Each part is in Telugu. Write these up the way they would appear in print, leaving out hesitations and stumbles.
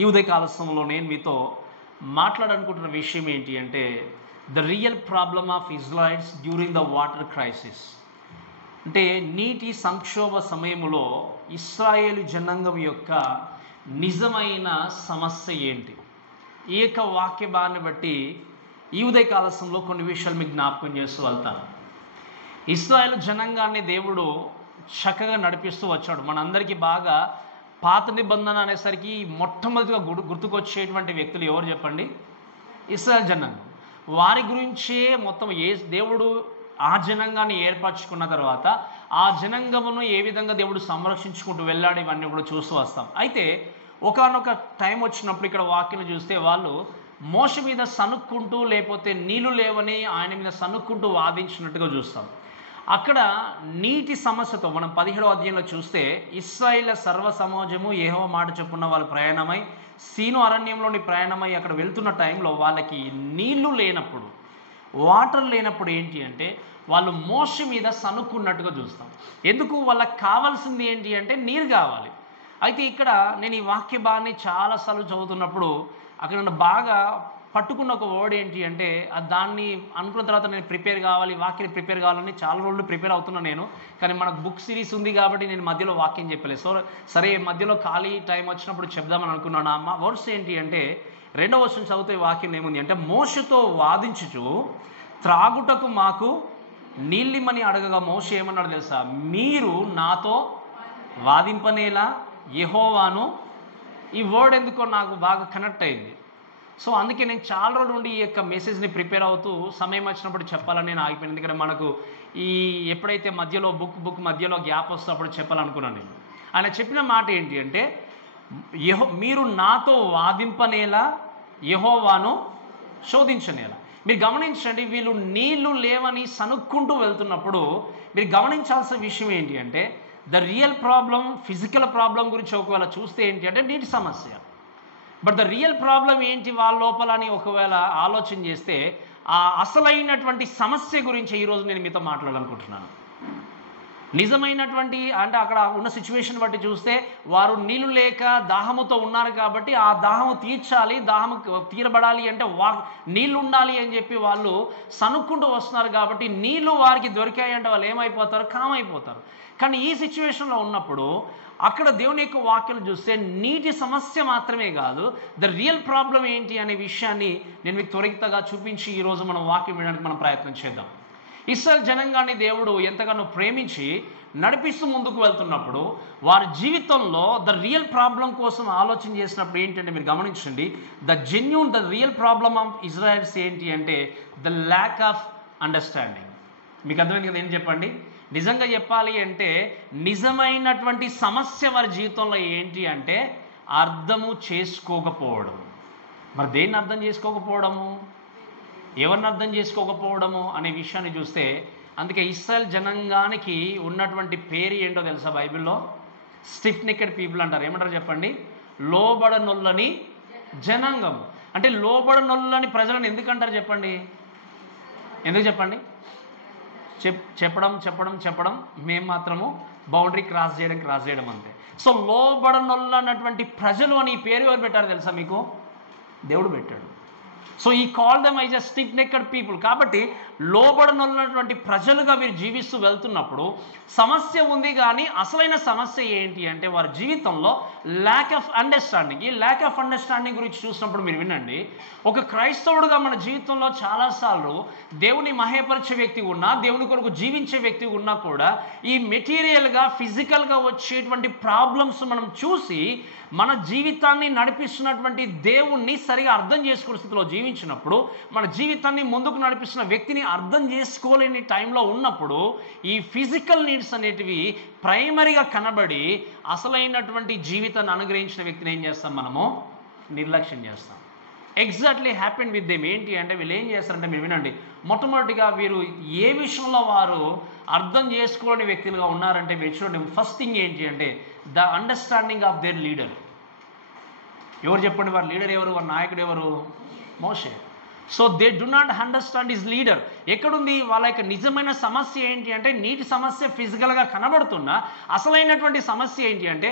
ఈ ఉదయకాల సమయంలో నేను మీతో మాట్లాడాలనుకుంటున్న విషయం ఏంటి అంటే the real problem of Israel's during the water crisis. అంటే నీటి సంక్షోభ సమయంలో ఇశ్రాయేలు జనాంగం యొక్క నిజమైన సమస్య ఏంటి? ఈ యొక్క వాక్య భాగాన్ని బట్టి ఈ ఉదయకాల సమయంలో కొన్ని విషయాలు మీకు జ్ఞాపకం చేస్తూ వెళ్తాను. ఇశ్రాయేలు జనాంగాన్ని దేవుడు చక్కగా నడిపిస్తూ వచ్చాడు. మనందరికీ బాగా పాత నిబంధన అనేసరికి మొట్టమొదటిగా గుర్తుకొచ్చేటువంటి వ్యక్తులు ఎవరు చెప్పండి? ఇశ్రాయేలు జనాంగం. వారి గురించే మొత్తం దేవుడు ఆ జనాంగాన్ని ఏర్పరచుకున్న తర్వాత ఆ జనాంగమును ఏ విధంగా దేవుడు సంరక్షించుకుంటూ వెళ్ళాడు, ఇవన్నీ కూడా చూస్తూ వస్తాం. అయితే ఒకానొక టైం వచ్చినప్పుడు ఇక్కడ వాక్యం చూస్తే వాళ్ళు మోషే మీద సనుక్కుంటూ లేకపోతే నీళ్లు లేవని ఆయన మీద సనుక్కుంటూ వాదించినట్టుగా చూస్తాం. అక్కడ నీటి సమస్యతో మనం 17వ అధ్యాయంలో చూస్తే ఇశ్రాయేలు సర్వ సమాజము యెహోవా మాట చొప్పున వాళ్ళు ప్రయాణమై సీను అరణ్యంలోని ప్రయాణమై అక్కడ వెళ్తున్న టైంలో వాళ్ళకి నీళ్లు లేనప్పుడు, వాటర్ లేనప్పుడు ఏంటి అంటే వాళ్ళు మోషే మీద సనుక్కున్నట్టుగా చూస్తాం. ఎందుకు? వాళ్ళకి కావాల్సింది ఏంటి అంటే నీరు కావాలి. అయితే ఇక్కడ నేను ఈ వాక్య భాగాన్ని చాలాసార్లు చదువుతున్నప్పుడు అక్కడ నన్ను బాగా పట్టుకున్న ఒక వర్డ్ ఏంటి అంటే దాన్ని అనుకున్న తర్వాత నేను ప్రిపేర్ కావాలి, వాక్యం ప్రిపేర్ కావాలని చాలా రోజులు ప్రిపేర్ అవుతున్నాను నేను. కానీ మనకు బుక్ సిరీస్ ఉంది కాబట్టి నేను మధ్యలో వాక్యం చెప్పలేదు. సరే మధ్యలో ఖాళీ టైం వచ్చినప్పుడు చెప్దామని అనుకున్నాను. ఆ వర్డ్స్ ఏంటి అంటే 2వ వచనం చదివితే వాక్యం ఏముంది అంటే మోషేతో వాదించుచు త్రాగుటకు మాకు నీళ్ళిమ్మని అడగగా మోషే ఏమన్నాడు తెలుసా? మీరు నాతో వాదింపనేలా యెహోవాను. ఈ వర్డ్ ఎందుకో నాకు బాగా కనెక్ట్ అయింది. సో అందుకే నేను చాలా రోజుల నుండి ఈ యొక్క మెసేజ్ని ప్రిపేర్ అవుతూ సమయం వచ్చినప్పుడు చెప్పాలని నేను ఆగిపోయాను. ఎందుకంటే మనకు ఈ ఎప్పుడైతే మధ్యలో బుక్ మధ్యలో గ్యాప్ వస్తే అప్పుడు చెప్పాలనుకున్నాను నేను. ఆయన చెప్పిన మాట ఏంటి అంటే మీరు నాతో వాదింపనేలా యెహోవాను శోధించనేలా. మీరు గమనించండి, వీళ్ళు నీళ్లు లేవని సనుక్కుంటూ వెళ్తున్నప్పుడు మీరు గమనించాల్సిన విషయం ఏంటి అంటే the real problem, physical problem గురించి ఒకవేళ చూస్తే ఏంటి అంటే నీటి సమస్య. బట్ ద రియల్ ప్రాబ్లం ఏంటి వాళ్ళ లోపల అని ఒకవేళ ఆలోచన చేస్తే ఆ అసలైనటువంటి సమస్య గురించి ఈరోజు నేను మీతో మాట్లాడాలనుకుంటున్నాను. నిజమైనటువంటి అంటే అక్కడ ఉన్న సిచ్యువేషన్ బట్టి చూస్తే వారు నీళ్లు లేక దాహముతో ఉన్నారు కాబట్టి ఆ దాహము తీర్చాలి, దాహము తీరబడాలి అంటే నీళ్లు ఉండాలి అని చెప్పి వాళ్ళు సనుక్కుంటూ వస్తున్నారు. కాబట్టి నీళ్లు వారికి దొరికాయంటే వాళ్ళు ఏమైపోతారు? కామైపోతారు. కానీ ఈ సిచ్యువేషన్లో ఉన్నప్పుడు అక్కడ దేవుని యొక్క వాక్యాలు చూస్తే నీటి సమస్య మాత్రమే కాదు, ద రియల్ ప్రాబ్లం ఏంటి అనే విషయాన్ని నేను మీకు త్వరితగా చూపించి ఈరోజు మనం వాక్యం వినడానికి మనం ప్రయత్నం చేద్దాం. ఇశ్రాయేలు జనాంగాన్ని దేవుడు ఎంతగానో ప్రేమించి నడిపిస్తూ ముందుకు వెళ్తున్నప్పుడు వారి జీవితంలో ద రియల్ ప్రాబ్లం కోసం ఆలోచన చేసినప్పుడు ఏంటంటే మీరు గమనించండి, the real problem of Israel's ఏంటి అంటే ద ల్యాక్ ఆఫ్ అండర్స్టాండింగ్. మీకు అర్థమైంది కదా? ఏం చెప్పండి? నిజంగా చెప్పాలి అంటే నిజమైనటువంటి సమస్య వారి జీవితంలో ఏంటి అంటే అర్థము చేసుకోకపోవడం. మరి దేన్ని అర్థం చేసుకోకపోవడము, ఎవరిని అర్థం చేసుకోకపోవడము అనే విషయాన్ని చూస్తే అందుకే ఇశ్రాయేల్ జనాంగానికి ఉన్నటువంటి పేరు ఏంటో తెలుసా? బైబిల్లో స్టిఫ్ నెక్డ్ పీపుల్ అంటారు. ఏమంటారు చెప్పండి? లోబడనొల్లని జనాంగం. అంటే లోబడనొల్లని ప్రజలను ఎందుకంటారు చెప్పండి? ఎందుకు చెప్పండి? చెప్పడం మేము మాత్రము బౌండరీ క్రాస్ చేయడం అంతే. సో లోబడనొల్లన్నటువంటి ప్రజలు అని ఈ పేరు ఎవరు పెట్టారు తెలుసా మీకు? దేవుడు పెట్టాడు. సో ఈ call them I just stiff నెక్డ్ people. కాబట్టి లోబడనొల్లటువంటి ప్రజలుగా వీరు జీవిస్తూ వెళ్తున్నప్పుడు సమస్య ఉంది, కానీ అసలైన సమస్య ఏంటి అంటే వారి జీవితంలో ల్యాక్ ఆఫ్ అండర్స్టాండింగ్. ఈ ల్యాక్ ఆఫ్ అండర్స్టాండింగ్ గురించి చూసినప్పుడు మీరు వినండి, ఒక క్రైస్తవుడుగా మన జీవితంలో చాలాసార్లు దేవుని మహేపరిచే వ్యక్తి ఉన్నా, దేవుని కొరకు జీవించే వ్యక్తి ఉన్నా కూడా ఈ మెటీరియల్గా ఫిజికల్గా వచ్చేటువంటి ప్రాబ్లమ్స్ మనం చూసి మన జీవితాన్ని నడిపిస్తున్నటువంటి దేవుణ్ణి సరిగా అర్థం చేసుకునే స్థితిలో జీవించినప్పుడు, మన జీవితాన్ని ముందుకు నడిపిస్తున్న వ్యక్తిని అర్థం చేసుకోలేని టైంలో ఉన్నప్పుడు ఈ ఫిజికల్ నీడ్స్ అనేటివి ప్రైమరీగా కనబడి అసలైనటువంటి జీవితాన్ని అనుగ్రహించిన వ్యక్తిని ఏం చేస్తాం? మనము నిర్లక్ష్యం చేస్తాం. Exactly happen with them. ఏంటి అంటే వీళ్ళు ఏం చేస్తారంటే మీరు వినండి, మొట్టమొదటిగా వీరు ఏ విషయంలో వారు అర్థం చేసుకోలేని వ్యక్తులుగా ఉన్నారంటే మీరు చూడండి, ఫస్ట్ థింగ్ ఏంటి అంటే the understanding of their leader. ఎవరు చెప్పండి? వారి లీడర్ ఎవరు? వారి నాయకుడు ఎవరు? మోషే. So they do not understand his leader. ఎక్కడుంది వాళ్ళ యొక్క నిజమైన సమస్య ఏంటి అంటే, నీటి సమస్య ఫిజికల్గా కనబడుతున్నా అసలైనటువంటి సమస్య ఏంటి అంటే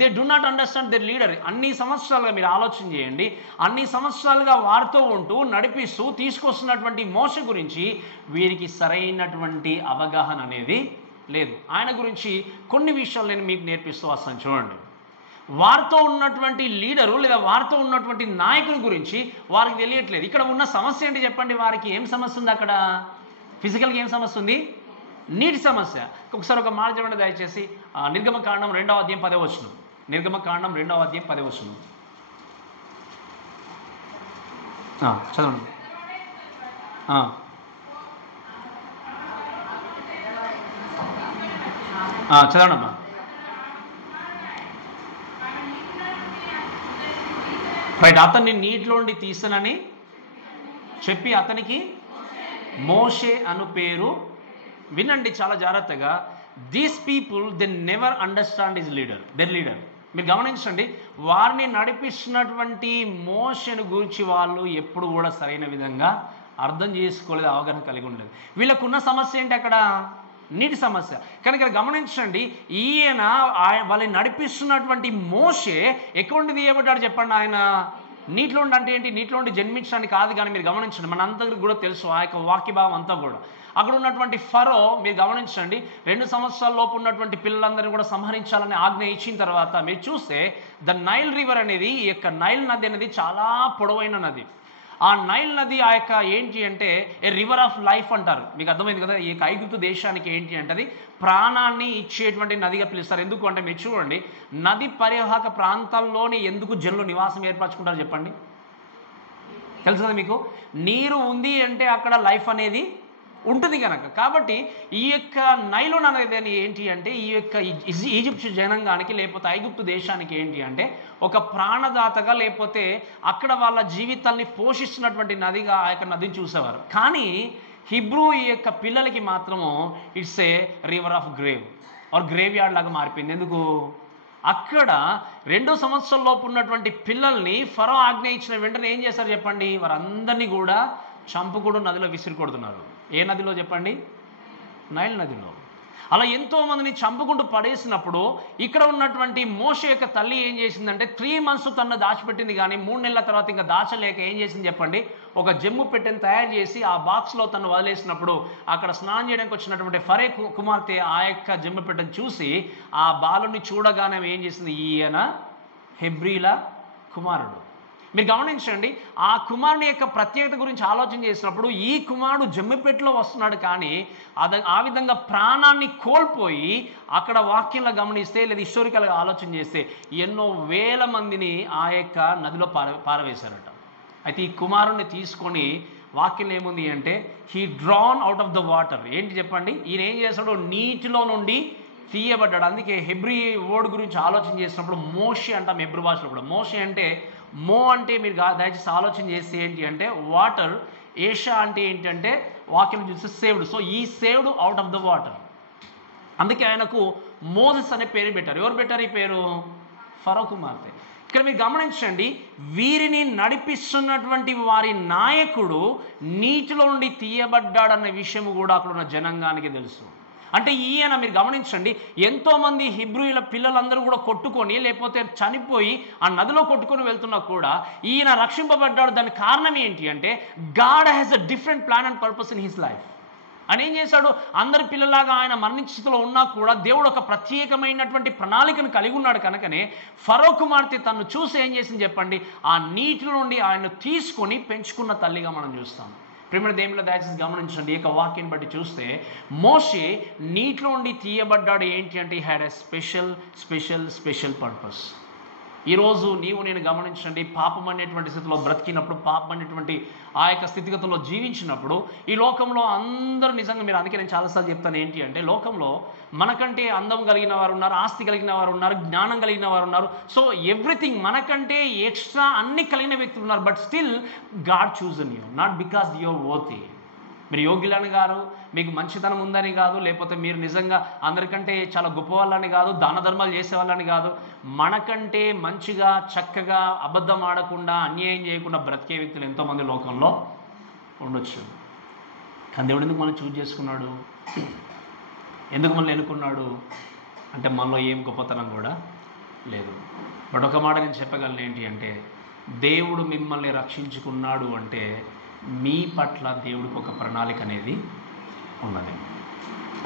they do not understand their leader. అన్ని సంవత్సరాలుగా మీరు ఆలోచన చేయండి, అన్ని సంవత్సరాలుగా వారితో ఉంటూ నడిపిస్తూ తీసుకొస్తున్నటువంటి మోషే గురించి వీరికి సరైనటువంటి అవగాహన అనేది లేదు. ఆయన గురించి కొన్ని విషయాలు నేను మీకు నేర్పిస్తూ వస్తాను. చూడండి, వారితో ఉన్నటువంటి లీడరు లేదా వారితో ఉన్నటువంటి నాయకుని గురించి వారికి తెలియట్లేదు. ఇక్కడ ఉన్న సమస్య ఏంటి చెప్పండి? వారికి ఏం సమస్య ఉంది అక్కడ? ఫిజికల్గా ఏం సమస్య ఉంది? నీటి సమస్య. ఒకసారి ఒక మాట చెప్పండి దయచేసి. నిర్గమకాండం 2వ అధ్యాయం 10వ వచనం. నిర్గమకాండం 2వ అధ్యాయం 10వ వచనం చదవండి. చదవండి అమ్మా. రైట్. అతన్ని నీటిలోండి తీసనని చెప్పి అతనికి మోషే అను పేరు. వినండి చాలా జాగ్రత్తగా. These people they never understand his leader, there leader. మీరు గమనించండి, వారిని నడిపిస్తున్నటువంటి మోషేను గురించి వాళ్ళు ఎప్పుడు కూడా సరైన విధంగా అర్థం చేసుకోలేదు, అవగాహన కలిగి ఉండలేదు. వీళ్ళకున్న సమస్య ఏంటి అక్కడ? నీటి సమస్య. కానీ ఇక్కడ గమనించండి, ఈయన వాళ్ళని నడిపిస్తున్నటువంటి మోషే ఎక్కడ తీయబడ్డాడు చెప్పండి? ఆయన నీటిలో అంటే ఏంటి? నీటిలో జన్మించడానికి కాదు. కానీ మీరు గమనించండి, మనందరికీ కూడా తెలుసు ఆ యొక్క వాక్యభావం అంతా కూడా. అక్కడ ఉన్నటువంటి ఫరో మీరు గమనించండి, 2 సంవత్సరాల లోపు ఉన్నటువంటి పిల్లలందరినీ కూడా సంహరించాలని ఆజ్ఞ ఇచ్చిన తర్వాత మీరు చూస్తే ద నైల్ రివర్ అనేది, ఈ యొక్క నైల్ నది అనేది చాలా పొడవైన నది. ఆ నైల్ నది ఆ యొక్క ఏంటి అంటే ఏ రివర్ ఆఫ్ లైఫ్ అంటారు. మీకు అర్థమైంది కదా? ఈ ఐగుప్తు దేశానికి ఏంటి అంటే అది ప్రాణాన్ని ఇచ్చేటువంటి నదిగా పిలుస్తారు. ఎందుకు అంటే మీరు చూడండి, నది పరివాహక ప్రాంతాల్లోని ఎందుకు జనులు నివాసం ఏర్పరచుకుంటారు చెప్పండి? తెలుసు కదా మీకు? నీరు ఉంది అంటే అక్కడ లైఫ్ అనేది ఉంటుంది కనుక. కాబట్టి ఈ యొక్క నైలోన్ అనేది ఏంటి అంటే ఈ యొక్క ఈజిప్ట్ జనాంగానికి లేకపోతే ఐగుప్తు దేశానికి ఏంటి అంటే ఒక ప్రాణదాతగా లేకపోతే అక్కడ వాళ్ళ జీవితాల్ని పోషిస్తున్నటువంటి నదిగా ఆ యొక్క నదిని చూసేవారు. కానీ హిబ్రూ ఈ యొక్క పిల్లలకి మాత్రము it's a river of grave or graveyard లాగా మారిపోయింది. ఎందుకు? అక్కడ 2 సంవత్సరాల లోపు ఉన్నటువంటి పిల్లల్ని ఫరో ఆజ్ఞ ఇచ్చిన వెంటనే ఏం చేశారు చెప్పండి? వారందరినీ కూడా చంపుకుడు నదిలో విసిరి కొడుతున్నారు. ఏ నదిలో చెప్పండి? నైల్ నదిలో. అలా ఎంతోమందిని చంపుకుంటూ పడేసినప్పుడు ఇక్కడ ఉన్నటువంటి మోషే యొక్క తల్లి ఏం చేసిందంటే 3 months తను దాచిపెట్టింది. కానీ 3 నెలల తర్వాత ఇంకా దాచలేక ఏం చేసింది చెప్పండి? ఒక జమ్ము పెట్టెను తయారు చేసి ఆ బాక్స్లో తను వదిలేసినప్పుడు అక్కడ స్నానం చేయడానికి వచ్చినటువంటి ఫరే కుమార్తె ఆ యొక్క జమ్ము పెట్టెను చూసి ఆ బాలుని చూడగానే ఏం చేసింది? ఈయన హెబ్రీల కుమారుడు. మీరు గమనించండి, ఆ కుమారుని యొక్క ప్రత్యేకత గురించి ఆలోచన చేసినప్పుడు ఈ కుమారుడు జమ్మిపెట్టులో వస్తున్నాడు, కానీ ఆ విధంగా ప్రాణాన్ని కోల్పోయి అక్కడ వాక్యంలో గమనిస్తే లేదా హిస్టోరికల్గా ఆలోచన చేస్తే ఎన్నో వేల మందిని ఆ యొక్క నదిలో పారవేశారట. అయితే ఈ కుమారుణ్ణి తీసుకొని వాక్యం ఏముంది అంటే he drawn out of the water. ఏంటి చెప్పండి? ఈయన ఏం చేస్తాడు? నీటిలో నుండి తీయబడ్డాడు. అందుకే హెబ్రీ వర్డ్ గురించి ఆలోచన చేసినప్పుడు మోషే అంటాం హెబ్రీ భాషలో కూడా. మోషే అంటే మో అంటే మీరు దయచేసి ఆలోచన చేస్తే ఏంటి అంటే వాటర్. ఏషా అంటే ఏంటంటే వాక్యం చూస్తే సేవ్డ్. సో ఈ saved out of the water. అందుకే ఆయనకు మోసెస్ అనే పేరు పెట్టారు. ఎవరు పెట్టారు ఈ పేరు? ఫరో కుమార్తె. ఇక్కడ మీరు గమనించండి, వీరిని నడిపిస్తున్నటువంటి వారి నాయకుడు నీటిలో నుండి తీయబడ్డాడన్న విషయం కూడా అక్కడ ఉన్న జనాంగానికి తెలుసు. అంటే ఈయన మీరు గమనించండి, ఎంతోమంది హిబ్రూల పిల్లలందరూ కూడా కొట్టుకొని లేకపోతే చనిపోయి ఆ నదిలో కొట్టుకొని వెళ్తున్నా కూడా ఈయన రక్షింపబడ్డాడు. దానికి కారణం ఏంటి అంటే God has a different plan and purpose in his life. అని ఏం చేశాడు? అందరి పిల్లలాగా ఆయన మరణించే స్థితిలో ఉన్నా కూడా దేవుడు ఒక ప్రత్యేకమైనటువంటి ప్రణాళికను కలిగి ఉన్నాడు. కనుకనే ఫరో కుమార్తె తను చూసి ఏం చేసింది చెప్పండి? ఆ నీటి నుండి ఆయన తీసుకొని పెంచుకున్న తల్లిగా మనం చూస్తాం. ప్రేమ దేవుల దయచేసి గమనించండి, ఈ యొక్క వాక్యాన్ని బట్టి చూస్తే మోషే నీటిలో నుండి తీయబడ్డాడు. ఏంటి అంటే హ్యాడ్ ఎ స్పెషల్ పర్పస్. ఈరోజు నీవు నేను గమనించండి, పాపం అనేటువంటి స్థితిలో బ్రతికినప్పుడు, పాపం అనేటువంటి ఆ యొక్క స్థితిగతుల్లో జీవించినప్పుడు ఈ లోకంలో అందరూ నిజంగా మీరు, అందుకే నేను చాలాసార్లు చెప్తాను ఏంటి అంటే లోకంలో మనకంటే అందం కలిగిన వారు ఉన్నారు, ఆస్తి కలిగిన వారు ఉన్నారు, జ్ఞానం కలిగిన వారు ఉన్నారు. సో ఎవ్రీథింగ్ మనకంటే ఎక్స్ట్రా అన్ని కలిగిన వ్యక్తులు ఉన్నారు. But still God chosen you, not because your worthy. మీరు యోగ్యులని కాదు, మీకు మంచితనం ఉందని కాదు, లేకపోతే మీరు నిజంగా అందరికంటే చాలా గొప్ప వాళ్ళని కాదు, దాన ధర్మాలు చేసేవాళ్ళని కాదు. మనకంటే మంచిగా చక్కగా అబద్ధం ఆడకుండా అన్యాయం చేయకుండా బ్రతికే వ్యక్తులు ఎంతోమంది లోకంలో ఉండొచ్చు. కానీ దేవుడు ఎందుకు మనం చూజ్ చేసుకున్నాడు? ఎందుకు మనల్ని ఎన్నుకున్నాడు అంటే మనలో ఏం గొప్పతనం కూడా లేదు. బట్ ఒక మాట నేను చెప్పగలను ఏంటి అంటే, దేవుడు మిమ్మల్ని రక్షించుకున్నాడు అంటే మీ పట్ల దేవుడికి ఒక ప్రణాళిక అనేది ఉన్నది.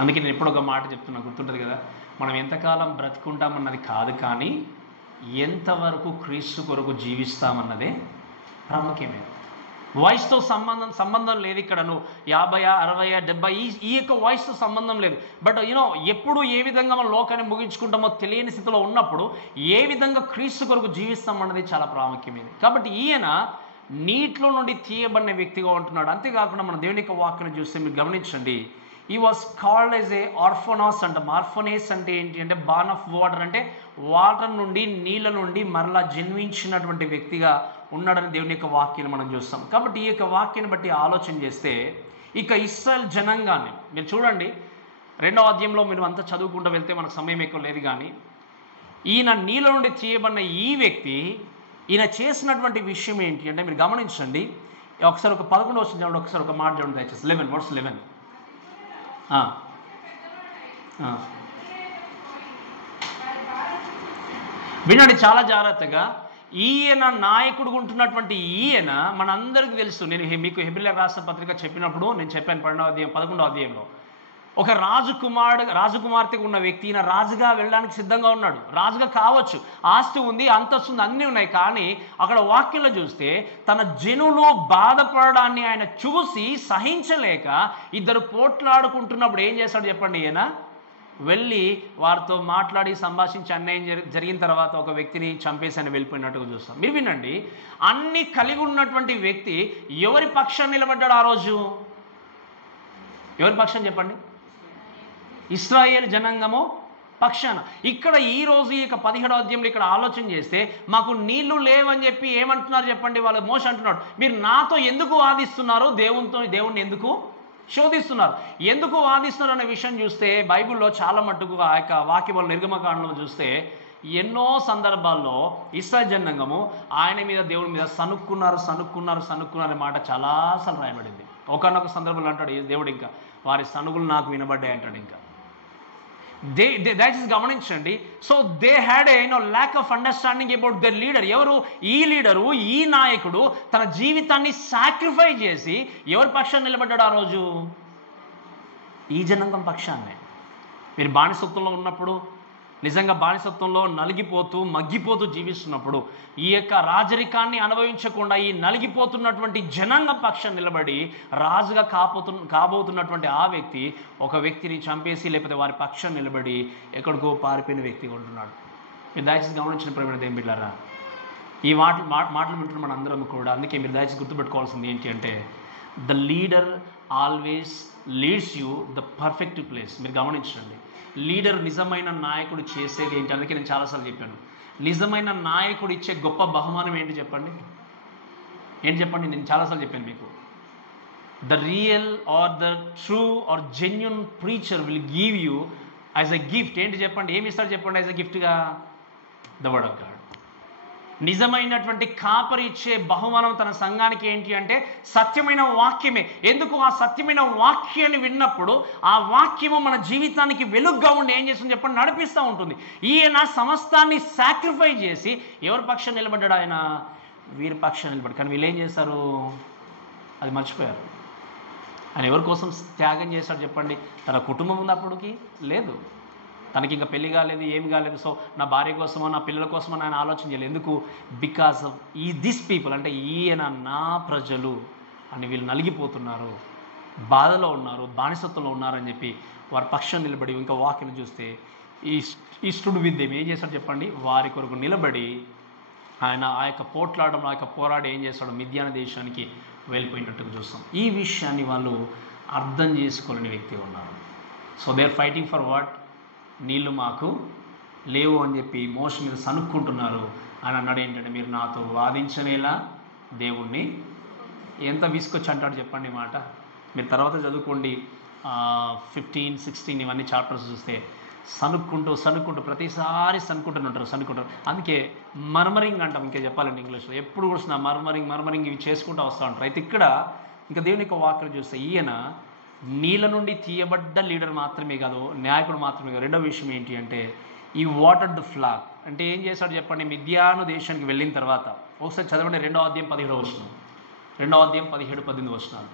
అందుకే నేను ఎప్పుడు ఒక మాట చెప్తున్నా, గుర్తుంటుంది కదా, మనం ఎంతకాలం బ్రతుకుంటామన్నది కాదు, కానీ ఎంతవరకు క్రీస్తు కొరకు జీవిస్తామన్నదే ప్రాముఖ్యమే. వయసుతో సంబంధం లేదు ఇక్కడ. నువ్వు 50, 60, 70 ఈ యొక్క వయసుతో సంబంధం లేదు. బట్ ఎప్పుడు ఏ విధంగా మనం లోకాన్ని ముగించుకుంటామో తెలియని స్థితిలో ఉన్నప్పుడు ఏ విధంగా క్రీస్తు కొరకు జీవిస్తామన్నది చాలా ప్రాముఖ్యమైనది. కాబట్టి ఈయన నీటిలో నుండి తీయబడిన వ్యక్తిగా ఉంటున్నాడు. అంతేకాకుండా మన దేవుని యొక్క వాక్యం చూస్తే మీరు గమనించండి, ఈ వాజ్ కాల్డ్ యాజ్ ఏ ఆర్ఫనాస్ అంట. ఆర్ఫనేస్ అంటే ఏంటి అంటే బాన్ ఆఫ్ వాటర్, అంటే వాటర్ నుండి, నీళ్ళ నుండి మరలా జన్మించినటువంటి వ్యక్తిగా ఉన్నాడని దేవుని యొక్క వాక్యాన్ని మనం చూస్తాం. కాబట్టి ఈ యొక్క వాక్యాన్ని బట్టి ఆలోచన చేస్తే ఇక ఇశ్రాయేల్ జనాంగాన్ని మీరు చూడండి, 2వ అధ్యాయంలో మీరు అంతా చదువుకుంటూ వెళ్తే మనకు సమయం ఎక్కువ లేదు, కానీ ఈయన నీళ్ళ నుండి తీయబడిన ఈ వ్యక్తి ఈయన చేసినటువంటి విషయం ఏంటి అంటే మీరు గమనించండి. ఒకసారి ఒక 11వ వచనం చూడండి, ఒకసారి ఒక మాట చూడండి దయచేసి. 11 వర్స్ 11. వినండి చాలా జాగ్రత్తగా. ఈయన నాయకుడు ఉంటున్నటువంటి ఈయన మనందరికీ తెలుసు. నేను మీకు హెబ్రీయులకు రాసిన పత్రిక చెప్పినప్పుడు నేను చెప్పాను 11వ అధ్యాయంలో ఒక రాజకుమార్తెగా ఉన్న వ్యక్తి ఈయన రాజుగా వెళ్ళడానికి సిద్ధంగా ఉన్నాడు. రాజుగా కావచ్చు, ఆస్తి ఉంది, అంతస్తు ఉంది, అన్నీ ఉన్నాయి. కానీ అక్కడ వాక్యంలో చూస్తే తన జనులు బాధపడడాన్ని ఆయన చూసి సహించలేక ఇద్దరు పోట్లాడుకుంటున్నప్పుడు ఏం చేస్తాడు చెప్పండి? ఈయన వెళ్ళి వారితో మాట్లాడి సంభాషించి అన్యాయం జరిగిన తర్వాత ఒక వ్యక్తిని చంపేసి ఆయన వెళ్ళిపోయినట్టుగా చూస్తాం. మీరు వినండి, అన్ని కలిగి ఉన్నటువంటి వ్యక్తి ఎవరి పక్షాన్ని నిలబడ్డాడు ఆ రోజు? ఎవరి పక్షాన్ని చెప్పండి? ఇశ్రాయేలు జనాంగము పక్షాన. ఇక్కడ ఈరోజు ఈ యొక్క 17వ అధ్యాయంలో ఇక్కడ ఆలోచన చేస్తే మాకు నీళ్లు లేవని చెప్పి ఏమంటున్నారు చెప్పండి? వాళ్ళు మోషే అంటున్నాడు, మీరు నాతో ఎందుకు వాదిస్తున్నారు? దేవుణ్ణి ఎందుకు శోధిస్తున్నారు? ఎందుకు వాదిస్తున్నారు అనే విషయం చూస్తే బైబిల్లో చాలా మట్టుకు ఆ యొక్క వాక్యంలో నిర్గమకాండంలో చూస్తే ఎన్నో సందర్భాల్లో ఇశ్రాయేలు జనాంగము ఆయన మీద దేవుడి మీద సనుక్కున్నారు అనే మాట చాలాసార్లు రాయబడింది. ఒకనొక సందర్భంలో అంటాడు దేవుడు, ఇంకా వారి సనుగులు నాకు వినబడ్డాయి అంటాడు. ఇంకా దయచేసి గమనించండి. So they had a lack of understanding about their leader. ఎవరు ఈ లీడరు? ఈ నాయకుడు తన జీవితాన్ని సాక్రిఫై చేసి ఎవరి పక్షాన్ని నిలబడ్డాడు ఆ రోజు? ఈ జనాంగం పక్షాన్నే. మీరు బానిసత్వంలో ఉన్నప్పుడు, నిజంగా బానిసత్వంలో నలిగిపోతూ మగ్గిపోతూ జీవిస్తున్నప్పుడు ఈ యొక్క రాజరికాన్ని అనుభవించకుండా ఈ నలిగిపోతున్నటువంటి జనాంగ పక్షం నిలబడి రాజుగా కాబోతున్నటువంటి ఆ వ్యక్తి ఒక వ్యక్తిని చంపేసి లేకపోతే వారి పక్షం నిలబడి ఎక్కడికో పారిపోయిన వ్యక్తిగా ఉంటున్నాడు. మీరు దయచేసి గమనించిన ప్రేమ దేం బిడ్డలారా, ఈ మాటలు వింటున్న మన అందరం కూడా, అందుకే మీరు దయచేసి గుర్తుపెట్టుకోవాల్సింది ఏంటి అంటే the leader always leads you the perfect place. మీరు గమనించండి, లీడర్ నిజమైన నాయకుడు చేసేది ఏంటి? అందుకే నేను చాలాసార్లు చెప్పాను, నిజమైన నాయకుడు ఇచ్చే గొప్ప బహుమానం ఏంటి చెప్పండి? నేను చాలాసార్లు చెప్పాను మీకు, the real are the true or genuine preacher will give you as a gift. ఏంటి చెప్పండి? ఏమి ఇస్తాడు చెప్పండి యాజ్ ఎ గిఫ్ట్గా? The word of God. నిజమైనటువంటి కాపరి ఇచ్చే బహుమానం తన సంఘానికి ఏంటి అంటే సత్యమైన వాక్యమే. ఎందుకు? ఆ సత్యమైన వాక్యాన్ని విన్నప్పుడు ఆ వాక్యము మన జీవితానికి వెలుగుగా ఉండి ఏం చేస్తుంది చెప్పండి? నడిపిస్తూ ఉంటుంది. ఈయన సమస్తాన్ని సాక్రిఫై చేసి ఎవరి పక్షం నిలబడ్డాడు? ఆయన వీరి పక్షం నిలబడ్డాడు. కానీ వీళ్ళు ఏం చేస్తారు? అది మర్చిపోయారు. ఆయన ఎవరి కోసం త్యాగం చేశాడు చెప్పండి? తన కుటుంబం ఉన్నప్పటికీ లేదు, తనకి ఇంకా పెళ్లి కాలేదు, ఏమి కాలేదు, సో నా భార్య కోసమో నా పిల్లల కోసమో ఆయన ఆలోచన చేయలేదు. ఎందుకు? బికాస్ ఆఫ్ దిస్ పీపుల్, అంటే ఈయన నా ప్రజలు అని వీళ్ళు నలిగిపోతున్నారు, బాధలో ఉన్నారు, బానిసత్వంలో ఉన్నారని చెప్పి వారి పక్షం నిలబడి, ఇంకా వాక్యం చూస్తే ఈ స్టుడ్ విత్ దెమ్ ఏం చేశాడు చెప్పండి? వారి కొరకు నిలబడి ఆయన ఆ యొక్క పోట్లాడడం, ఆ యొక్క పోరాడి ఏం చేస్తాడు? మిద్యాన దేశానికి వెళ్ళిపోయినట్టుగా చూస్తాం. ఈ విషయాన్ని వాళ్ళు అర్థం చేసుకోలేని వ్యక్తి ఉన్నారు. So they are fighting for what? నీళ్ళు మాకు లేవు అని చెప్పి మోషే మీద సనుక్కుంటున్నారు. ఆయన అన్నాడు ఏంటంటే, మీరు నాతో వాదించనేలా దేవుణ్ణి ఎంత విసుకొచ్చి అంటాడు చెప్పండి మాట. మీరు తర్వాత చదువుకోండి 15, 16 ఇవన్నీ చాప్టర్స్ చూస్తే సనుక్కుంటూ ప్రతిసారి సనుక్కుంటారు. అందుకే మర్మరింగ్ అంటాం. ఇంకా చెప్పాలంటే ఇంగ్లీష్లో ఎప్పుడు కూడా మర్మరింగ్ ఇవి చేసుకుంటూ వస్తూ ఉంటారు. అయితే ఇక్కడ ఇంకా దేవుని యొక్క వాక్యం చూస్తే ఈయన నీళ్ళ నుండి తీయబడ్డ లీడర్ మాత్రమే కాదు, నాయకుడు మాత్రమే కాదు. రెండో విషయం ఏంటి అంటే ఈ వాటర్ ద ఫ్లాగ్. అంటే ఏం చేశాడు చెప్పండి? మిద్యాను దేశానికి వెళ్ళిన తర్వాత ఒకసారి చదవండి 2వ అధ్యాయం 17వ వచనం. 2వ అధ్యాయం 17-18 వచనాలు.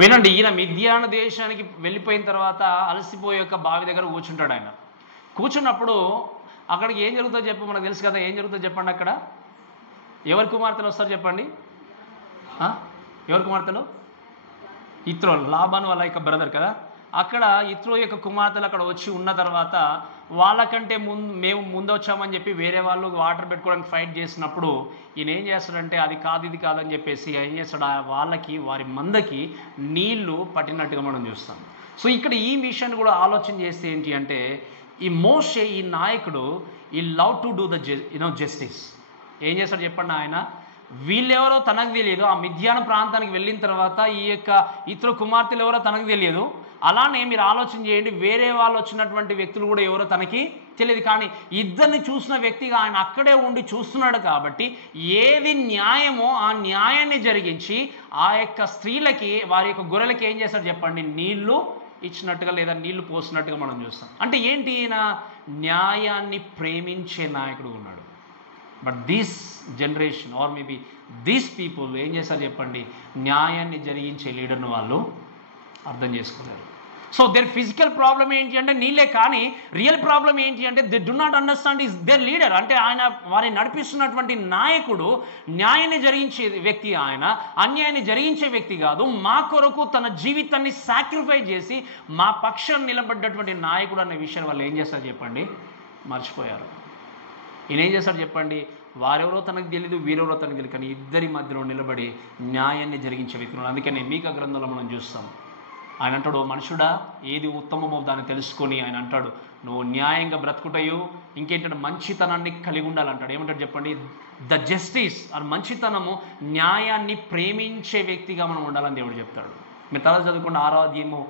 వినండి, ఈయన మిద్యాను దేశానికి వెళ్ళిపోయిన తర్వాత అలసిపోయి యొక్క బావి దగ్గర కూర్చుంటాడు. ఆయన కూర్చున్నప్పుడు అక్కడికి ఏం జరుగుతుందో చెప్పు, మనకు తెలుసు కదా. ఏం జరుగుతుందో చెప్పండి. అక్కడ ఎవరి కుమార్తెలు వస్తారు చెప్పండి? ఎవరి కుమార్తెలు? ఇత్రో, లాబాను వాళ్ళ యొక్క బ్రదర్ కదా. అక్కడ ఇత్రో యొక్క కుమార్తెలు అక్కడ వచ్చి ఉన్న తర్వాత వాళ్ళకంటే మేము ముందు వచ్చామని చెప్పి వేరే వాళ్ళు వాటర్ పెట్టుకోవడానికి ఫైట్ చేసినప్పుడు ఈయన ఏం చేస్తాడంటే అది కాదు ఇది కాదని చెప్పేసి ఏం చేస్తాడు, వాళ్ళకి వారి మందకి నీళ్లు పట్టినట్టుగా మనం చూస్తాం. సో ఇక్కడ ఈ విషయాన్ని కూడా ఆలోచన చేస్తే ఏంటి అంటే ఈ మోషే, ఈ నాయకుడు, ఈ love to do the justice. ఏం చేస్తాడు చెప్పండి? ఆయన వీళ్ళెవరో తనకు తెలియదు. ఆ మిద్యాన ప్రాంతానికి వెళ్ళిన తర్వాత ఈ యొక్క ఇతర కుమార్తెలు ఎవరో తనకు తెలియదు. అలానే మీరు ఆలోచన చేయండి, వేరే వాళ్ళు వచ్చినటువంటి వ్యక్తులు కూడా ఎవరో తనకి తెలియదు. కానీ ఇద్దరిని చూసిన వ్యక్తిగా ఆయన అక్కడే ఉండి చూస్తున్నాడు కాబట్టి ఏది న్యాయమో ఆ న్యాయాన్ని జరిగించి ఆ యొక్క స్త్రీలకి, వారి యొక్క గొర్రెలకి ఏం చేస్తాడు చెప్పండి? నీళ్లు ఇచ్చినట్టుగా లేదా నీళ్లు పోసినట్టుగా మనం చూస్తాం. అంటే ఏంటి? ఈయన న్యాయాన్ని ప్రేమించే నాయకుడు ఉన్నాడు. But this generation or maybe these people ఏం చేశారు చెప్పండి? న్యాయాన్ని జరిగించే లీడర్ను వాళ్ళు అర్థం చేసుకోలేరు. సో దేర్ ఫిజికల్ ప్రాబ్లం ఏంటి అంటే నీళ్ళే, కానీ రియల్ ప్రాబ్లం ఏంటి అంటే they do not understand is their leader. అంటే ఆయన వారిని నడిపిస్తున్నటువంటి నాయకుడు న్యాయాన్ని జరిగించే వ్యక్తి, ఆయన అన్యాయాన్ని జరిగించే వ్యక్తి కాదు. మా కొరకు తన జీవితాన్ని సాక్రిఫైస్ చేసి మా పక్షాన్ని నిలబడ్డటువంటి నాయకుడు అనే విషయాన్ని వాళ్ళు ఏం చేస్తారు చెప్పండి? మర్చిపోయారు. ఈయన ఏం చేస్తాడు చెప్పండి? వారెవరో తనకు తెలియదు, వీరెవరో తనకు తెలియదు, కానీ ఇద్దరి మధ్యలో నిలబడి న్యాయాన్ని జరిగించే వ్యక్తులు. అందుకనే మీకా గ్రంథంలో మనం చూస్తాం. ఆయన అంటాడు, మనుషుడా ఏది ఉత్తమమో దాన్ని తెలుసుకొని ఆయన అంటాడు, నువ్వు న్యాయంగా బ్రతుకుటయు ఇంకేంటంటే మంచితనాన్ని కలిగి ఉండాలంటాడు. ఏమంటాడు చెప్పండి? ద జస్టిస్, అది మంచితనము, న్యాయాన్ని ప్రేమించే వ్యక్తిగా మనం ఉండాలని దేవుడు చెప్తాడు. మీరు తర్వాత చదువుకున్న 6వ అధ్యాయము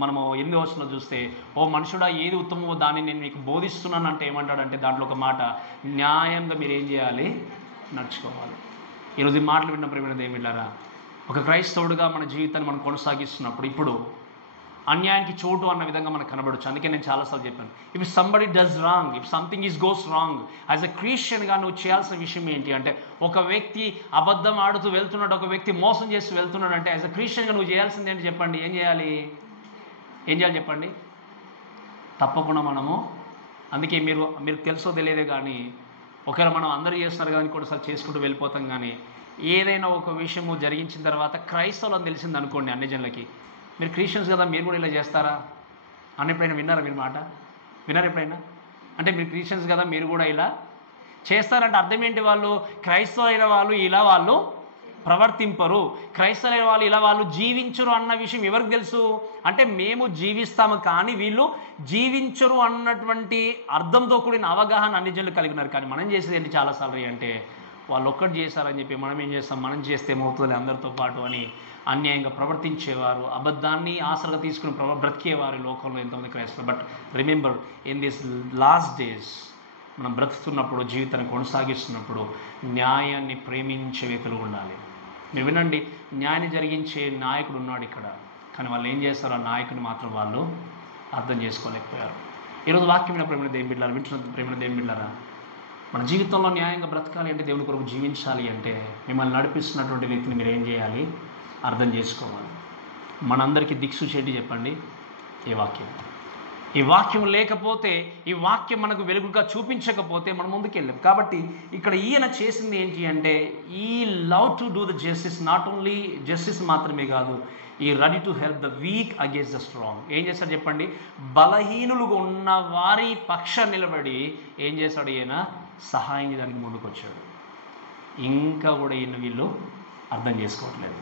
మనము 8వ వచనంలో చూస్తే, ఓ మనుషుడా ఏది ఉత్తమమో దాన్ని నేను మీకు బోధిస్తున్నాను అంటే ఏమంటాడంటే దాంట్లో ఒక మాట, న్యాయంగా మీరు ఏం చేయాలి? నడుచుకోవాలి. ఈరోజు ఈ మాటలు విన్న ప్రేమైన దేవులారా, ఒక క్రైస్తవుడిగా మన జీవితాన్ని మనం కొనసాగిస్తున్నప్పుడు ఇప్పుడు అన్యాయానికి చోటు అన్న విధంగా మనకు కనబడచ్చు. అందుకే నేను చాలాసార్లు చెప్పాను, if somebody does wrong, if something is goes wrong, as a క్రిస్టియన్గా నువ్వు చేయాల్సిన విషయం ఏంటి అంటే, ఒక వ్యక్తి అబద్ధం ఆడుతూ వెళ్తున్నాడు, ఒక వ్యక్తి మోసం చేస్తూ వెళ్తున్నాడు అంటే యాజ్ ఎ క్రిస్టియన్గా నువ్వు చేయాల్సింది ఏంటి చెప్పండి? ఏం చేయాలి చెప్పండి? తప్పకుండా మనము, అందుకే మీరు తెలుసో తెలియదే కానీ ఒకవేళ మనం అందరూ చేస్తున్నారు కానీ కొన్నిసార్లు చేసుకుంటూ వెళ్ళిపోతాం. కానీ ఏదైనా ఒక విషయము జరిగించిన తర్వాత క్రైస్తవులను తెలిసింది అనుకోండి అన్ని జనులకి, మీరు క్రిస్టియన్స్ కదా మీరు కూడా ఇలా చేస్తారా అని ఎప్పుడైనా విన్నారా? మీరు మాట విన్నారా ఎప్పుడైనా? అంటే మీరు క్రిస్టియన్స్ కదా మీరు కూడా ఇలా చేస్తారంటే అర్థం ఏంటి? వాళ్ళు క్రైస్తవులైన వాళ్ళు ఇలా వాళ్ళు ప్రవర్తింపరు, క్రైస్తవులైన వాళ్ళు ఇలా వాళ్ళు జీవించరు అన్న విషయం ఎవరికి తెలుసు? అంటే మేము జీవిస్తాము కానీ వీళ్ళు జీవించరు అన్నటువంటి అర్థంతో కూడిన అవగాహన అన్ని జనులు కలిగి ఉన్నారు. కానీ మనం చేసేది ఏంటి చాలాసార్లు అంటే, వాళ్ళు ఒక్కటి చేశారని చెప్పి మనం ఏం చేస్తాం, మనం చేస్తే ఏమవుతుంది అందరితో పాటు అని అన్యాయంగా ప్రవర్తించేవారు, అబద్ధాన్ని ఆసరగా తీసుకుని బ్రతికేవారు లోకంలో ఎంతమంది క్రైస్తవులు. But remember, in this last days మనం బ్రతుకుతున్నప్పుడు, జీవితాన్ని కొనసాగిస్తున్నప్పుడు న్యాయాన్ని ప్రేమించే వ్యక్తులు ఉండాలి. మీరు వినండి, న్యాయాన్ని జరిగించే నాయకుడు ఉన్నాడు ఇక్కడ, కానీ వాళ్ళు ఏం చేస్తారు? ఆ నాయకుని మాత్రం వాళ్ళు అర్థం చేసుకోలేకపోయారు. ఈరోజు వాక్యమైన ప్రేమ దేవుని బిడ్డలారా, వింటున్న ప్రేమ దేవుని బిడ్డలారా, మన జీవితంలో న్యాయంగా బ్రతకాలి అంటే, దేవుని కొరకు జీవించాలి అంటే మిమ్మల్ని నడిపిస్తున్నటువంటి వ్యక్తిని మీరు ఏం చేయాలి? అర్థం చేసుకోవాలి. మనందరికీ దిక్సూచేటి చెప్పండి ఈ వాక్యం. ఈ వాక్యం లేకపోతే, ఈ వాక్యం మనకు వెలుగుగా చూపించకపోతే మనం ముందుకెళ్ళాం. కాబట్టి ఇక్కడ ఈయన చేసింది ఏంటి అంటే, ఈ love to do the justice, not only justice మాత్రమే కాదు, ఈ ready to help the week against the strong. ఏం చేస్తాడు చెప్పండి? బలహీనులుగా ఉన్న వారి పక్షాన్ని నిలబడి ఏం చేశాడు? ఈయన సహాయం చేయడానికి ముందుకు వచ్చాడు. ఇంకా కూడా ఈయన వీళ్ళు అర్థం చేసుకోవట్లేదు.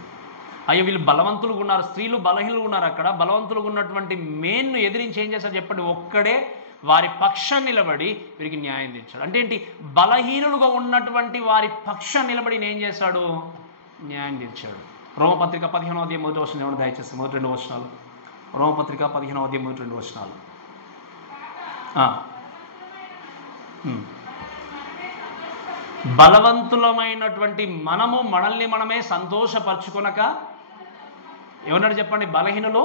అయ్యో వీళ్ళు బలవంతులుగా ఉన్నారు, స్త్రీలు బలహీనులుగా ఉన్నారు, అక్కడ బలవంతులుగా ఉన్నటువంటి మెయిన్ను ఎదిరించి ఏం చేశాడు చెప్పండి? ఒక్కడే వారి పక్షాన్ని నిలబడి వీరికి న్యాయం తెచ్చాడు. అంటే ఏంటి? బలహీనులుగా ఉన్నటువంటి వారి పక్షాన్ని నిలబడి ఏం చేశాడు? న్యాయం తెచ్చాడు. రోమపత్రిక 15వ అధ్యాయం 1వ వచనం ఏమన్నా దయచేసి 1-2 వచనాలు. రోమపత్రిక 15వ అధ్యాయం 1-2 వచనాలు. బలవంతులమైనటువంటి మనము మనల్ని మనమే సంతోషపరచుకొనక, ఏమన్నాడు చెప్పండి? బలహీనులు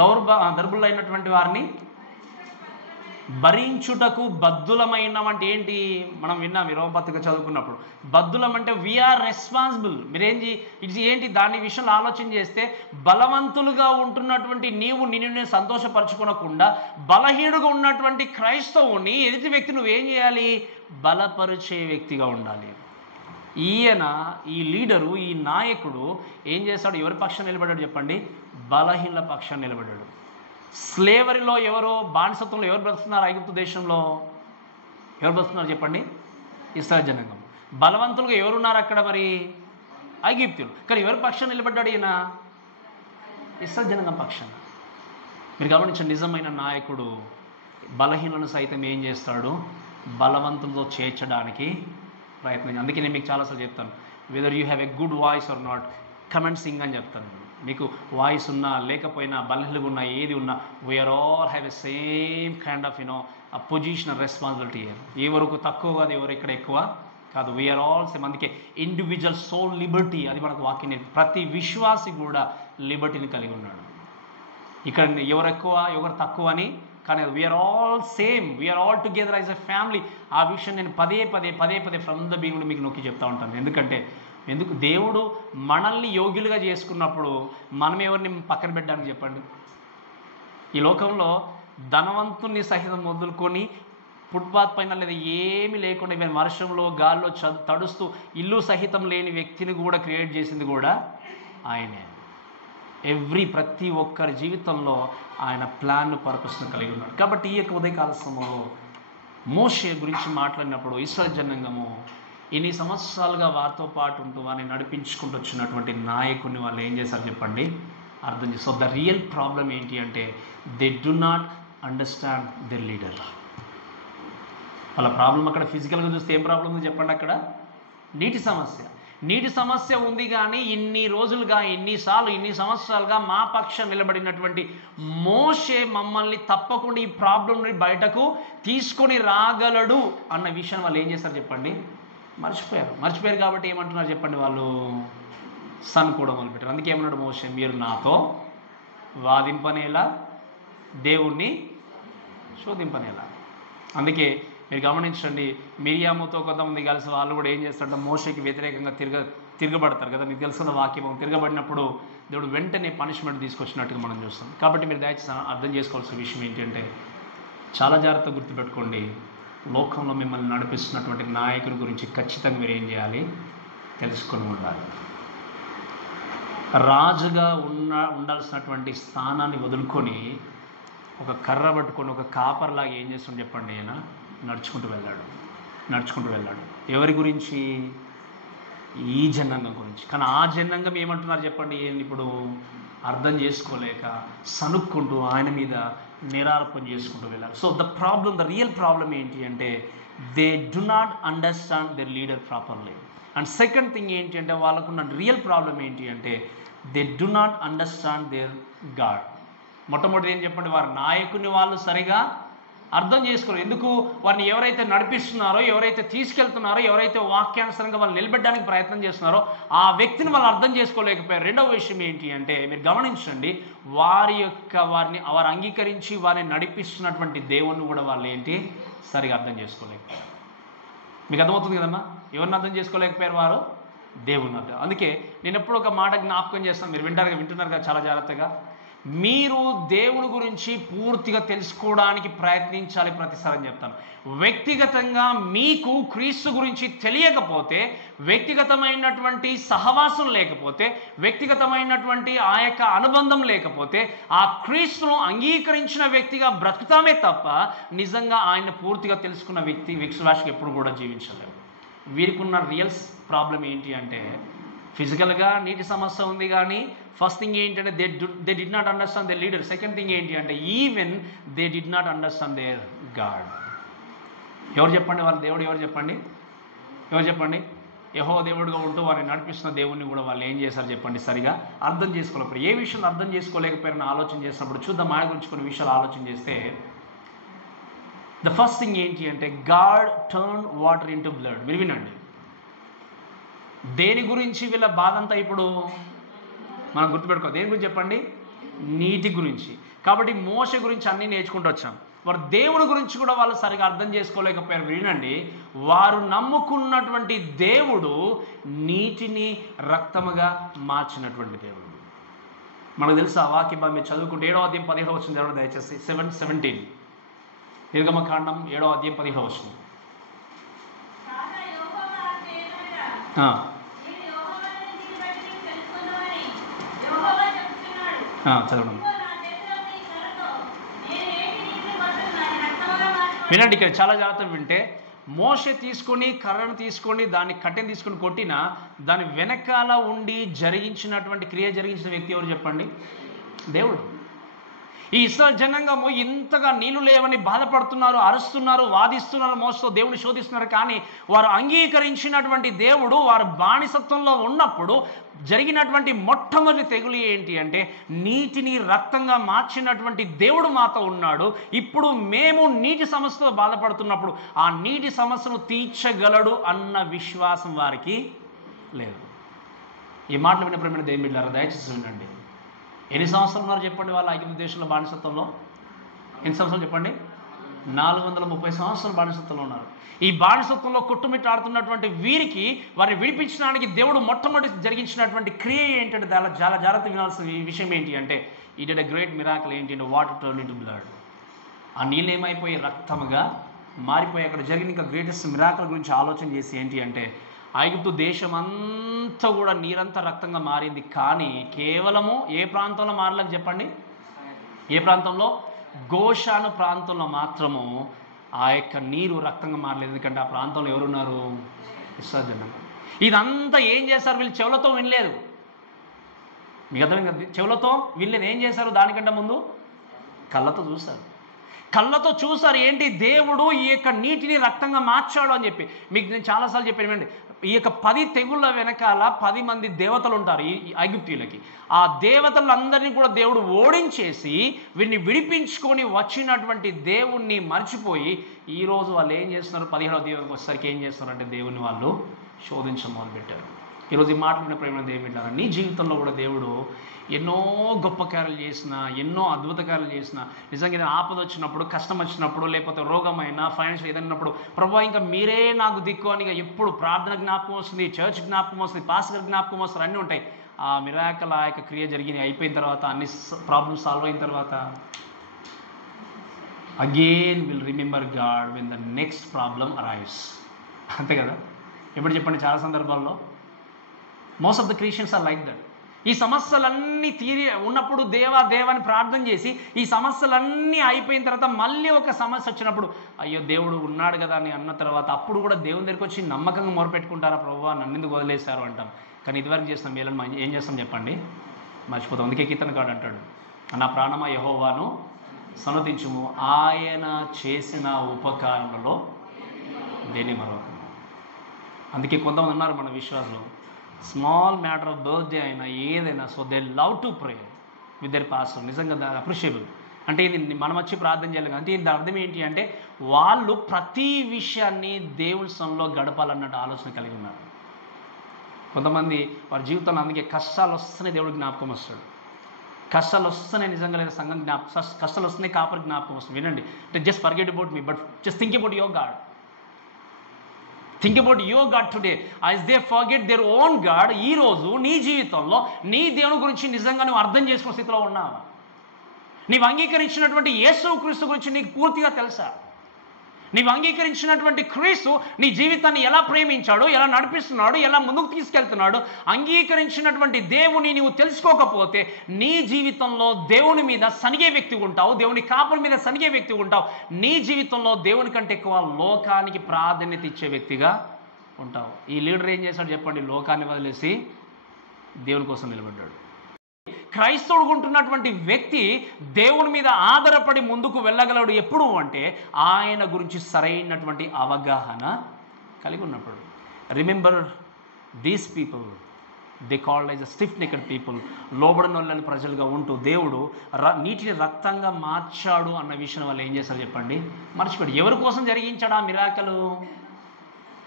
దౌర్బలైనటువంటి వారిని భరించుటకు బద్దులమైన అంటే ఏంటి? మనం విన్నాం రోమపత్రిక చదువుకున్నప్పుడు. బద్దులం అంటే వీఆర్ రెస్పాన్సిబుల్. ఇది ఏంటి? దాని విషయంలో ఆలోచన చేస్తే, బలవంతులుగా ఉంటున్నటువంటి నీవు నిన్ను సంతోషపరచుకోనకుండా బలహీనుడుగా ఉన్నటువంటి క్రైస్తవుని ఎదుటి వ్యక్తి నువ్వేం చేయాలి? బలపరిచే వ్యక్తిగా ఉండాలి. ఈ లీడరు, ఈ నాయకుడు ఏం చేస్తాడు? ఎవరి పక్షాన్ని నిలబడ్డాడు చెప్పండి? బలహీనుల పక్షాన్ని నిలబడ్డాడు. స్లేవరీలో ఎవరో, బానిసత్వంలో ఎవరు బ్రతుకుతున్నారు? ఐగుప్తు దేశంలో ఎవరు బ్రతుకుతున్నారు చెప్పండి? ఇశ్రాయేలు జనాంగం. బలవంతులుగా ఎవరున్నారు అక్కడ? మరి ఐగుప్తులు. కానీ ఎవరి పక్షాన్ని నిలబడ్డాడు ఈయన? ఇశ్రాయేలు జనాంగం పక్షాన. మీరు గమనించండి, నిజమైన నాయకుడు బలహీనులను సైతం ఏం చేస్తాడు? బలవంతులతో చేర్చడానికి ప్రయత్నం. అందుకే నేను మీకు చాలాసార్లు చెప్తాను, whether you have a good voice or not, come and sing అని చెప్తాను. మీకు వాయిస్ ఉన్నా లేకపోయినా, బలహీనగా ఉన్నా, ఏది ఉన్నా, we're all have a same kind of uh position responsibility. ఎవరికి తక్కువ కాదు, ఎవరు ఇక్కడ ఎక్కువ కాదు. We're all same. అందుకే ఇండివిజువల్ సోల్ లిబర్టీ, అది మనకు వాక్యం. ప్రతి విశ్వాసి కూడా లిబర్టీని కలిగి ఉన్నాడు. ఇక్కడ ఎవరు ఎక్కువ ఎవరు తక్కువ అని కానీ, we're all same, we're all together as a family. ఆ విషయం నేను పదే పదే ఫ్రమ్ ద బిగినింగ్ మీకు నొక్కి చెప్తా ఉంటాను. ఎందుకు దేవుడు మనల్ని యోగ్యులుగా చేసుకున్నప్పుడు మనం ఎవరిని పక్కన పెట్టడానికి చెప్పండి? ఈ లోకంలో ధనవంతుని సహితం వదులుకొని ఫుట్పాత్ పైన లేదా ఏమీ లేకుండా ఈవెన్ వర్షంలో గాల్లో తడుస్తూ ఇల్లు సహితం లేని వ్యక్తిని కూడా క్రియేట్ చేసింది కూడా ఆయనే. ప్రతి ఒక్కరి జీవితంలో ఆయన ప్లాన్ పర్పస్ను కలిగి ఉన్నాడు. కాబట్టి ఈ యొక్క ఉదయకాల సమయంలో మోషే గురించి మాట్లాడినప్పుడు ఇశ్రాయేలు జనాంగము ఇన్ని సంవత్సరాలుగా వారితో పాటు ఉంటూ వారిని నడిపించుకుంటూ వచ్చినటువంటి నాయకుడిని వాళ్ళు ఏం చేశారు చెప్పండి? అర్థం చేస్తారు. సో ద రియల్ ప్రాబ్లం ఏంటి అంటే, they do not understand their leader. వాళ్ళ ప్రాబ్లం అక్కడ ఫిజికల్గా చూస్తే ఏం ప్రాబ్లం ఉంది చెప్పండి? అక్కడ నీటి సమస్య ఉంది. కానీ ఇన్ని రోజులుగా, ఇన్ని సంవత్సరాలుగా మా పక్షం నిలబడినటువంటి మోషే మమ్మల్ని తప్పకుండా ఈ ప్రాబ్లం నుండి బయటకు తీసుకొని రాగలడు అన్న విషయాన్ని వాళ్ళు ఏం చేస్తారు చెప్పండి? మర్చిపోయారు. కాబట్టి ఏమంటున్నారు చెప్పండి? వాళ్ళు సనుకోవడం మొదలుపెట్టారు. అందుకే ఏమన్నాడు మోషే? మీరు నాతో వాదింపనేలా, దేవుణ్ణి శోధింపనేలా. అందుకే మీరు గమనించండి, మిరియాముతో కొంతమంది కలిసి వాళ్ళు కూడా ఏం చేస్తారంటే మోషేకి వ్యతిరేకంగా తిరగబడతారు కదా. మీకు తెలుసుకున్న వాక్యం, తిరగబడినప్పుడు దేవుడు వెంటనే పనిష్మెంట్ తీసుకొచ్చినట్టుగా మనం చూస్తాం. కాబట్టి మీరు దయచేసి అర్థం చేసుకోవాల్సిన విషయం ఏంటంటే, చాలా జాగ్రత్తగా గుర్తుపెట్టుకోండి, లోకంలో మిమ్మల్ని నడిపిస్తున్నటువంటి నాయకుడి గురించి ఖచ్చితంగా మీరు ఏం చేయాలి? తెలుసుకొని ఉండాలి. రాజుగా ఉండాల్సినటువంటి స్థానాన్ని వదులుకొని ఒక కర్ర పట్టుకొని ఒక కాపర్లాగా ఏం చేస్తుండే చెప్పండి? ఆయన నడుచుకుంటూ వెళ్ళాడు. ఎవరి గురించి? ఈ జనాంగం గురించి. కానీ ఆ జనాంగం ఏమంటున్నారు చెప్పండి? ఇప్పుడు అర్థం చేసుకోలేక సనుక్కుంటూ ఆయన మీద నిరారోపణ చేసుకుంటూ వెళ్ళారు. సో ద రియల్ ప్రాబ్లం ఏంటి అంటే, they do not understand their leader properly. And second thing ఏంటి అంటే, వాళ్ళకున్న రియల్ ప్రాబ్లం ఏంటి అంటే, they do not understand their God. మొట్టమొదటి ఏం చెప్పండి? వారి నాయకుని వాళ్ళు సరిగా అర్థం చేసుకోరు. ఎందుకు? వారిని ఎవరైతే నడిపిస్తున్నారో, ఎవరైతే తీసుకెళ్తున్నారో, ఎవరైతే వాక్యానుసారంగా వాళ్ళు నిలబెట్టడానికి ప్రయత్నం చేస్తున్నారో ఆ వ్యక్తిని వాళ్ళు అర్థం చేసుకోలేకపోయారు. రెండవ విషయం ఏంటి అంటే, మీరు గమనించండి, వారిని అంగీకరించి వారిని నడిపిస్తున్నటువంటి దేవుణ్ణి కూడా వాళ్ళు ఏంటి సరిగా అర్థం చేసుకోలేకపోయారు. మీకు అర్థమవుతుంది కదమ్మా? ఎవరిని అర్థం చేసుకోలేకపోయారు? వారు దేవుణ్ణి అర్థం. అందుకే నేను ఎప్పుడు ఒక మాట జ్ఞాపకం చేస్తాను, మీరు వింటున్నారు కదా చాలా జాగ్రత్తగా. మీరు దేవుని గురించి పూర్తిగా తెలుసుకోవడానికి ప్రయత్నించాలి ప్రతిసారి అని చెప్తాను. వ్యక్తిగతంగా మీకు క్రీస్తు గురించి తెలియకపోతే, వ్యక్తిగతమైనటువంటి సహవాసం లేకపోతే, వ్యక్తిగతమైనటువంటి ఆ యొక్క అనుబంధం లేకపోతే, ఆ క్రీస్తును అంగీకరించిన వ్యక్తిగా బ్రతుకుతామే తప్ప నిజంగా ఆయన పూర్తిగా తెలుసుకున్న విశ్వాసికి ఎప్పుడు కూడా జీవించలేరు. వీరికి ఉన్న రియల్ ప్రాబ్లం ఏంటి అంటే, ఫిజికల్గా నీటి సమస్య ఉంది. కానీ ఫస్ట్ థింగ్ ఏంటంటే, they did not understand the leader. Second thing ఏంటి అంటే, even they did not understand their God. ఎవరు చెప్పండి? వాళ్ళ దేవుడు ఎవరు చెప్పండి? యెహోవా దేవుడుగా ఉంటూ వారిని నడిపిస్తున్న దేవుణ్ణి కూడా వాళ్ళు ఏం చేశారు చెప్పండి? సరిగా అర్థం చేసుకోలేకపోయారు. ఏ విషయం అర్థం చేసుకోలేకపోయారని ఆలోచన చేసినప్పుడు చూద్దాం. ఆయన గురించి కొన్ని విషయాలు ఆలోచన చేస్తే, ద ఫస్ట్ థింగ్ ఏంటి అంటే God turn water into blood. మీరు వినండి, దేని గురించి వీళ్ళ బాధ అంతా ఇప్పుడు మనం గుర్తుపెట్టుకో. దేని గురించి చెప్పండి? నీటి గురించి. కాబట్టి మోషే గురించి అన్నీ నేర్చుకుంటూ వచ్చాం. వారు దేవుడి గురించి కూడా వాళ్ళు సరిగా అర్థం చేసుకోలేకపోయారు. వినండి, వారు నమ్ముకున్నటువంటి దేవుడు నీటిని రక్తముగా మార్చినటువంటి దేవుడు. మనకు తెలుసా వాక్యం మీరు చదువుకుంటే 7వ అధ్యాయం 15వ వచనం చదవండి దయచేసి. 7:17 నిర్గమకాండం 7వ అధ్యాయం 15వ వచనం. చదవండి. వినండి, ఇక్కడ చాలా జాగ్రత్తగా వింటే, మోషే తీసుకొని కర్రను తీసుకొని దాన్ని కట్టెను తీసుకొని కొట్టిన దాని వెనకాల ఉండి జరిగించినటువంటి క్రియ జరిగించిన వ్యక్తి ఎవరు చెప్పండి? దేవుడు. ఈ ఇశ్రాయేలు జనాంగము ఇంతగా నీళ్లు లేవని బాధపడుతున్నారు, అరుస్తున్నారు, వాదిస్తున్నారు, మోసతో దేవుని శోధిస్తున్నారు. కానీ వారు అంగీకరించినటువంటి దేవుడు వారు బానిసత్వంలో ఉన్నప్పుడు జరిగినటువంటి మొట్టమొదటి తెగులు ఏంటి అంటే, నీటిని రక్తంగా మార్చినటువంటి దేవుడు మాతో ఉన్నాడు. ఇప్పుడు మేము నీటి సమస్యతో బాధపడుతున్నప్పుడు ఆ నీటి సమస్యను తీర్చగలడు అన్న విశ్వాసం వారికి లేదు. ఈ మాటలు విన్నప్పుడు దేవుని బిడ్డలారా దయచేసి వినండి. ఎన్ని సంవత్సరాలు ఉన్నారు చెప్పండి వాళ్ళు ఐగుప్తు దేశంలో బానిసత్వంలో? ఎన్ని సంవత్సరాలు చెప్పండి? 430 సంవత్సరాలు బానిసత్వంలో ఉన్నారు. ఈ బానిసత్వంలో కొట్టుమిట్టాడుతున్నటువంటి వీరికి వారిని విడిపించడానికి దేవుడు మొట్టమొదటి జరిగించినటువంటి క్రియ ఏంటంటే, చాలా జాగ్రత్త వినాల్సిన విషయం ఏంటి అంటే, ఈ డిడ్ ఎ గ్రేట్ మిరాకిల్ ఏంటి అంటే వాటర్ టర్న్ ఇంటూ బ్లడ్. ఆ నీళ్ళు ఏమైపోయి రక్తముగా మారిపోయి అక్కడ జరిగిన ఇంకా గ్రేటెస్ట్ మిరాకిల్ గురించి ఆలోచన చేసి ఏంటి అంటే, ఐగుప్తు దేశం అంతా కూడా నీరంతా రక్తంగా మారింది. కానీ కేవలము ఏ ప్రాంతంలో మారలేదు చెప్పండి? ఏ ప్రాంతంలో? గోషాను ప్రాంతంలో మాత్రము ఆ యొక్క నీరు రక్తంగా మారలేదు. ఎందుకంటే ఆ ప్రాంతంలో ఎవరున్నారు? ఇశ్రాయేలు జనాంగం. ఇదంతా ఏం చేశారు వీళ్ళు? చెవులతో వినలేదు. మీకు అర్థం కదా? చెవులతో వినలేదు. ఏం చేశారు? దానికంటే ముందు కళ్ళతో చూశారు. కళ్ళతో చూశారు. ఏంటి? దేవుడు ఈ యొక్క నీటిని రక్తంగా మార్చాడు అని చెప్పి. మీకు నేను చాలాసార్లు చెప్పాను. ఈ యొక్క 10 తెగుళ్ళ వెనకాల 10 మంది దేవతలు ఉంటారు ఈ ఐగుప్తీయులకి. ఆ దేవతలందరినీ కూడా దేవుడు ఓడించేసి వీరిని విడిపించుకొని వచ్చినటువంటి దేవుణ్ణి మర్చిపోయి ఈరోజు వాళ్ళు ఏం చేస్తున్నారు? 17వ అధ్యాయానికి వచ్చేసరికి ఏం చేస్తున్నారంటే దేవుని వాళ్ళు శోధించడం మొదలుపెట్టారు. ఈరోజు ఈ మాటలు ప్రేమ దేవుడు, నీ జీవితంలో కూడా దేవుడు ఎన్నో గొప్ప కార్యాలు చేసిన, ఎన్నో అద్భుత కార్యాలు చేసిన, నిజంగా ఏదైనా ఆపద వచ్చినప్పుడు, కష్టం వచ్చినప్పుడు, లేకపోతే రోగమైనా ఫైనాన్షియల్ ఏదైనప్పుడు, ప్రభు ఇంకా మీరే నాకు దిక్కు అని ఎప్పుడు ప్రార్థన జ్ఞాపకం వస్తుంది, చర్చ్ జ్ఞాపకం వస్తుంది, పాస్టర్ జ్ఞాపకం వస్తుంది, అన్నీ ఉంటాయి. ఆ మిరాకిల్ ఆ యొక్క క్రియ జరిగిన అయిపోయిన తర్వాత, అన్ని ప్రాబ్లమ్స్ సాల్వ్ అయిన తర్వాత again will remember God when the next problem arrives. అంతే కదా? ఎప్పుడు చెప్పండి? చాలా సందర్భాల్లో most of the Christians are like that. ఈ సమస్యలన్నీ తీరి ఉన్నప్పుడు దేవాని ప్రార్థన చేసి ఈ సమస్యలన్నీ అయిపోయిన తర్వాత మళ్ళీ ఒక సమస్య వచ్చినప్పుడు అయ్యో దేవుడు ఉన్నాడు కదా అని అన్న తర్వాత అప్పుడు కూడా దేవుని దగ్గరికి వచ్చి నమ్మకంగా మొరపెట్టుకుంటారా? ప్రభువా నన్ను ఎందుకు వదిలేశారు అంటాం. కానీ ఇదివరకు చేస్తాం మేలను ఏం చేస్తాం చెప్పండి? మర్చిపోతాం. అందుకే కీర్తనకారుడు అంటాడు, నా ప్రాణమా యెహోవాను సన్నతించుము, ఆయన చేసిన ఉపకారములలో దేని మరొకము. అందుకే కొంతమంది ఉన్నారు మన విశ్వాసులు, స్మాల్ మ్యాటర్ ఆఫ్ బర్త్డే అయినా ఏదైనా, so they love to pray with their pastor. నిజంగా అప్రిషియబుల్. అంటే ఇది మనం వచ్చి ప్రార్థన చేయాలి. అంటే దీని అర్థం ఏంటి అంటే వాళ్ళు ప్రతి విషయాన్ని దేవుని సన్నిధిలో గడపాలన్నట్టు ఆలోచన కలిగి ఉన్నారు. కొంతమంది వారి జీవితంలో అందుకే కష్టాలు వస్తేనే దేవుడికి జ్ఞాపకం వస్తాడు. కష్టాలు వస్తేనే నిజంగా లేదా సంఘం కష్టాలు వస్తేనే కాపరి జ్ఞాపకం వస్తుంది. వినండి, అంటే just forget about me, but just think about your God. Think about your God today as they forget there own God. ఈరోజు నీ జీవితంలో నీ దేవుని గురించి నిజంగా నువ్వు అర్థం చేసుకునే స్థితిలో ఉన్నావా? నీవు అంగీకరించినటువంటి యేసు క్రీస్తు గురించి నీకు పూర్తిగా తెలుసా? నీవు అంగీకరించినటువంటి క్రీస్తు నీ జీవితాన్ని ఎలా ప్రేమించాడు, ఎలా నడిపిస్తున్నాడు, ఎలా ముందుకు తీసుకెళ్తున్నాడు, అంగీకరించినటువంటి దేవుని నీవు తెలుసుకోకపోతే నీ జీవితంలో దేవుని మీద సనిగే వ్యక్తి ఉంటావు, దేవుని కాపుల మీద సనిగే వ్యక్తి ఉంటావు. నీ జీవితంలో దేవుని కంటే ఎక్కువ లోకానికి ప్రాధాన్యత ఇచ్చే వ్యక్తిగా ఉంటావు. ఈ లీడర్ ఏం చేశాడు చెప్పండి? లోకాన్ని వదిలేసి దేవుని కోసం నిలబడ్డాడు. క్రైస్తవుడు ఉంటున్నటువంటి వ్యక్తి దేవుని మీద ఆధారపడి ముందుకు వెళ్ళగలడు ఎప్పుడు అంటే ఆయన గురించి సరైనటువంటి అవగాహన కలిగి ఉన్నప్పుడు. Remember these people they called as a stiff నెక్డ్ people. లోబడిన వాళ్ళని ప్రజలుగా ఉంటూ దేవుడు నీటిని రక్తంగా మార్చాడు అన్న విషయం వాళ్ళు ఏం చేశారు చెప్పండి? మర్చిపోయాడు. ఎవరి కోసం జరిగించాడు ఆ మిరాకలు?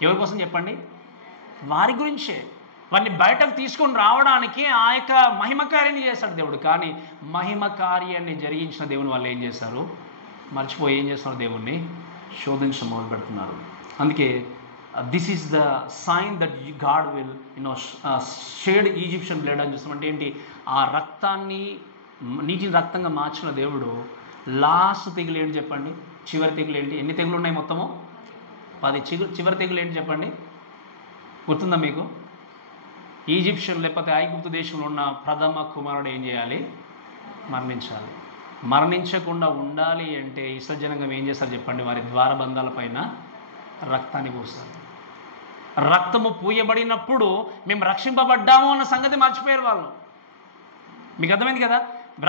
ఎవరి కోసం చెప్పండి? వారి గురించే. వారిని బయటకు తీసుకొని రావడానికి ఆ యొక్క మహిమ కార్యాన్ని చేశాడు దేవుడు. కానీ మహిమ కార్యాన్ని జరిగించిన దేవుని వాళ్ళు ఏం చేశారు? మర్చిపోయి ఏం చేస్తున్నారు? దేవుణ్ణి శోధించడం మొదలు పెడుతున్నారు. అందుకే this is the sign that God will shed Egyptian blood అని చూస్తామంటే ఏంటి? ఆ రక్తాన్ని నీటిని రక్తంగా మార్చిన దేవుడు లాస్ట్ తెగులు ఏంటి చెప్పండి? చివరి తెగులు ఏంటి? ఎన్ని తెగులు ఉన్నాయి మొత్తము? 10. చివరి తెగులు ఏంటి చెప్పండి? గుర్తుందా మీకు? ఈజిప్షియన్ లేకపోతే ఐగుప్తు దేశంలో ఉన్న ప్రథమ కుమారుడు ఏం చేయాలి? మరణించాలి. మరణించకుండా ఉండాలి అంటే ఇస్రాయేల్ ఏం చేస్తారు చెప్పండి? వారి ద్వారబంధాల పైన రక్తాన్ని పూస్తారు. రక్తము పూయబడినప్పుడు మేము రక్షింపబడ్డాము అన్న సంగతి మర్చిపోయారు వాళ్ళు. మీకు అర్థమైంది కదా?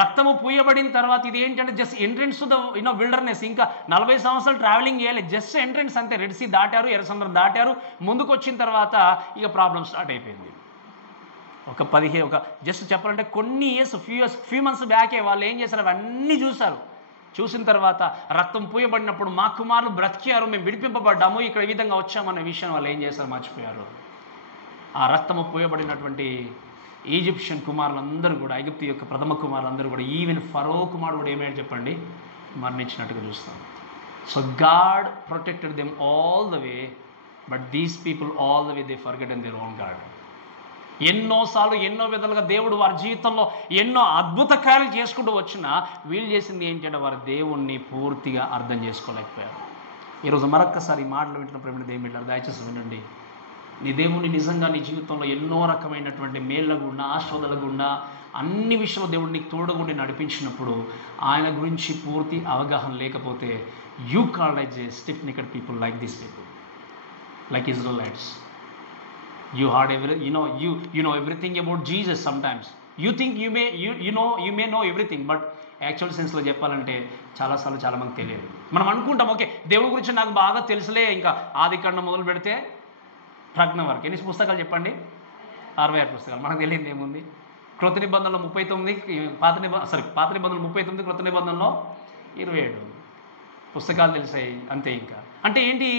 రక్తము పూయబడిన తర్వాత ఇది ఏంటంటే just entrance to the wilderness. ఇంకా 40 సంవత్సరాలు ట్రావెలింగ్ చేయాలి, జస్ట్ ఎంట్రెన్స్ అంతే. రెడ్ సీ దాటారు, ఎర్ర సముద్రం దాటారు. ముందుకు వచ్చిన తర్వాత ఇక ప్రాబ్లం స్టార్ట్ అయిపోయింది. ఒక జస్ట్ చెప్పాలంటే కొన్ని ఫ్యూ మంత్స్ బ్యాకే వాళ్ళు ఏం చేశారు? అవన్నీ చూశారు. చూసిన తర్వాత రక్తం పూయబడినప్పుడు మా కుమారులు బ్రతికారు, మేము విడిపింపబడ్డాము, ఇక్కడ ఈ విధంగా వచ్చామన్న విషయం వాళ్ళు ఏం చేశారు? మర్చిపోయారు. ఆ రక్తము పూయబడినటువంటి ఈజిప్షియన్ కుమారులందరూ కూడా, ఐగుప్తు యొక్క ప్రథమ కుమారులందరూ కూడా, ఈవెన్ ఫరో కుమారుడు కూడా ఏమైనా చెప్పండి? మరణించినట్టుగా చూస్తాం. So God protected them all the way, but these people all the way they forgotten their own God. ఎన్నోసార్లు ఎన్నో విధాలుగా దేవుడు వారి జీవితంలో ఎన్నో అద్భుత కార్యాలు చేసుకుంటూ వచ్చినా వీళ్ళు చేసింది ఏంటంటే వారి దేవుణ్ణి పూర్తిగా అర్థం చేసుకోలేకపోయారు. ఈరోజు మరొక్కసారి ఈ మాటలు వింటున్నప్పుడు దేవుని బిడ్డలారా దయచేసి వినండి. నీ దేవుని నిజంగా నీ జీవితంలో ఎన్నో రకమైనటువంటి మేళ్ళ గుండా, ఆశోధల గుండా, అన్ని విషయంలో దేవుడు నీకు తోడుగుండి నడిపించినప్పుడు ఆయన గురించి పూర్తి అవగాహన లేకపోతే you called as a stiff నెక్డ్ people like this people, like Israelites. You heard you know everything about Jesus. Sometimes you think you may know everything, but actual సెన్స్లో చెప్పాలంటే చాలాసార్లు చాలామందికి తెలియదు. మనం అనుకుంటాం ఓకే దేవుడి గురించి నాకు బాగా తెలుసులే, ఇంకా ఆదికాండం మొదలు పెడితే ప్రజ్ఞ వరకు. ఎన్ని పుస్తకాలు చెప్పండి? 66 పుస్తకాలు. మనకు తెలియదు ఏముంది? క్రొత్త నిబంధనలో 39, పాత నిబంధనలు 39, క్రొత్త నిబంధనలో 27 పుస్తకాలు తెలిసాయి అంతే. ఇంకా అంటే ఏంటి?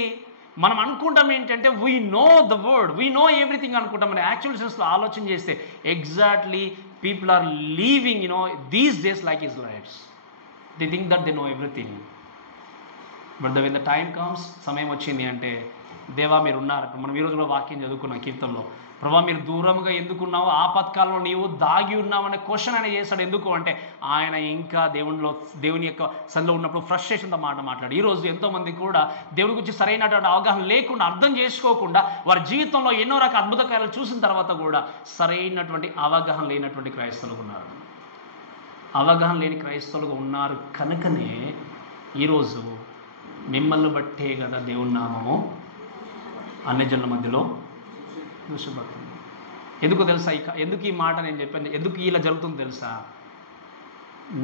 మనం అనుకుంటాం ఏంటంటే we know the word, we know everything అనుకుంటాం. మన యాక్చువల్ సెన్స్లో ఆలోచన చేస్తే exactly people are living these days like Israelites. They think that they know everything. But when the time comes, సమయం వచ్చింది అంటే దేవా మీరు ఉన్నారు. మనం ఈరోజు కూడా వాక్యం చదువుకున్నాం కీర్తనలో, ప్రభా మీరు దూరంగా ఎందుకున్నావు, ఆపత్కాలంలో నీవు దాగి ఉన్నావు అనే క్వశ్చన్ ఆయన చేశాడు. ఎందుకు అంటే ఆయన ఇంకా దేవుని యొక్క సన్నిధిలో ఉన్నప్పుడు ఫ్రస్ట్రేషన్తో మాట్లాడు. ఈరోజు ఎంతోమంది కూడా దేవుడి గురించి సరైనటువంటి అవగాహన లేకుండా, అర్థం చేసుకోకుండా, వారి జీవితంలో ఎన్నో రకాల అద్భుత కార్యాలు చూసిన తర్వాత కూడా సరైనటువంటి అవగాహన లేనటువంటి క్రైస్తవులు ఉన్నారు. అవగాహన లేని క్రైస్తవులుగా ఉన్నారు కనుకనే ఈరోజు మిమ్మల్ని బట్టే కదా దేవుని నామము అన్యజనుల మధ్యలో దూషించబడుతుంది. ఎందుకు తెలుసా? ఎందుకు ఈ మాట నేను చెప్పాను, ఎందుకు ఇలా జరుగుతుందో తెలుసా?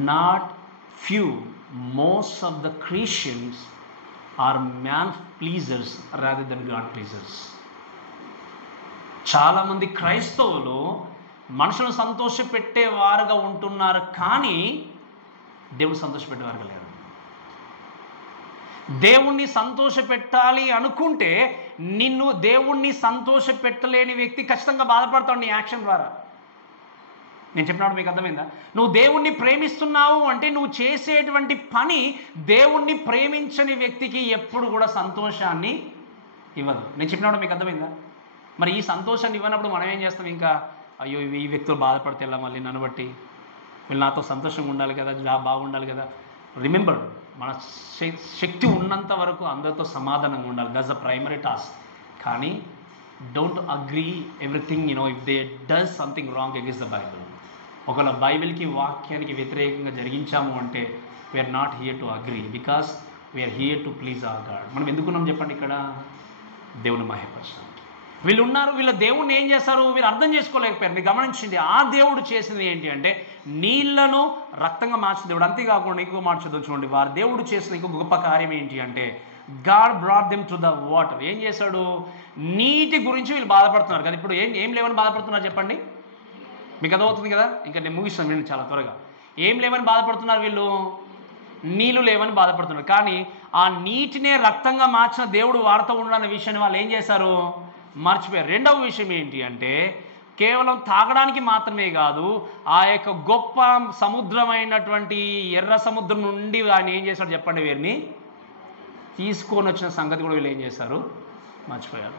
Not few, most of the Christians are man pleasers rather than God pleasers. చాలామంది క్రైస్తవులు మనుషులను సంతోషపెట్టేవారుగా ఉంటున్నారు, కానీ దేవుని సంతోషపెట్టేవారుగా లేరు. దేవుణ్ణి సంతోషపెట్టాలి అనుకుంటే నిన్ను దేవుణ్ణి సంతోషపెట్టలేని వ్యక్తి ఖచ్చితంగా బాధపడతాడు నీ యాక్షన్ ద్వారా. నేను చెప్పినప్పుడు మీకు అర్థమైందా? నువ్వు దేవుణ్ణి ప్రేమిస్తున్నావు అంటే నువ్వు చేసేటువంటి పని దేవుణ్ణి ప్రేమించని వ్యక్తికి ఎప్పుడు కూడా సంతోషాన్ని ఇవ్వదు. నేను చెప్పినప్పుడు మీకు అర్థమైందా? మరి ఈ సంతోషాన్ని ఇవ్వనప్పుడు మనం ఏం చేస్తాం? ఇంకా అయ్యో ఈ వ్యక్తులు బాధపడితే ఎలా, మళ్ళీ నన్ను బట్టి వీళ్ళు నాతో సంతోషంగా ఉండాలి కదా, జాబ్ బాగుండాలి కదా. రిమెంబర్, మన శక్తి ఉన్నంత వరకు అందరితో సమాధానంగా ఉండాలి. That's the primary task. కానీ don't agree everything if they does something wrong against the Bible. ఒకవేళ బైబిల్కి వాక్యానికి వ్యతిరేకంగా జరిగించాము అంటే we are not here to agree, because we are here to please our God. మనం ఎందుకున్నాం చెప్పండి? ఇక్కడ దేవుని మహిమపరచడానికి. వీళ్ళు ఉన్నారు, వీళ్ళ దేవుణ్ణి ఏం చేస్తారు? వీళ్ళు అర్థం చేసుకోలేకపోయారు. మీరు గమనించండి, ఆ దేవుడు చేసింది ఏంటి అంటే నీళ్లను రక్తంగా మార్చిన దేవుడు. అంతేకాకుండా ఇంకో మాట చూడండి, వారి దేవుడు చేసిన ఇంకో గొప్ప కార్యం ఏంటి అంటే God brought them to the water. ఏం చేశాడు? నీటి గురించి వీళ్ళు బాధపడుతున్నారు కదా. ఇప్పుడు ఏం లేవని బాధపడుతున్నారు చెప్పండి? మీకు అర్థమవుతుంది కదా? ఇంకా నేను ముగిస్తాను వీళ్ళు చాలా త్వరగా. ఏం లేవని బాధపడుతున్నారు వీళ్ళు? నీళ్లు లేవని బాధపడుతున్నారు. కానీ ఆ నీటినే రక్తంగా మార్చిన దేవుడు వాడుతూ ఉండన్న విషయాన్ని వాళ్ళు ఏం చేశారు? మర్చిపోయారు. రెండవ విషయం ఏంటి అంటే, కేవలం తాగడానికి మాత్రమే కాదు, ఆ యొక్క గొప్ప సముద్రమైనటువంటి ఎర్ర సముద్రం నుండి ఆయన ఏం చేశాడు చెప్పండి? వీరిని తీసుకొని వచ్చిన సంగతి కూడా వీళ్ళు ఏం చేశారు? మర్చిపోయారు.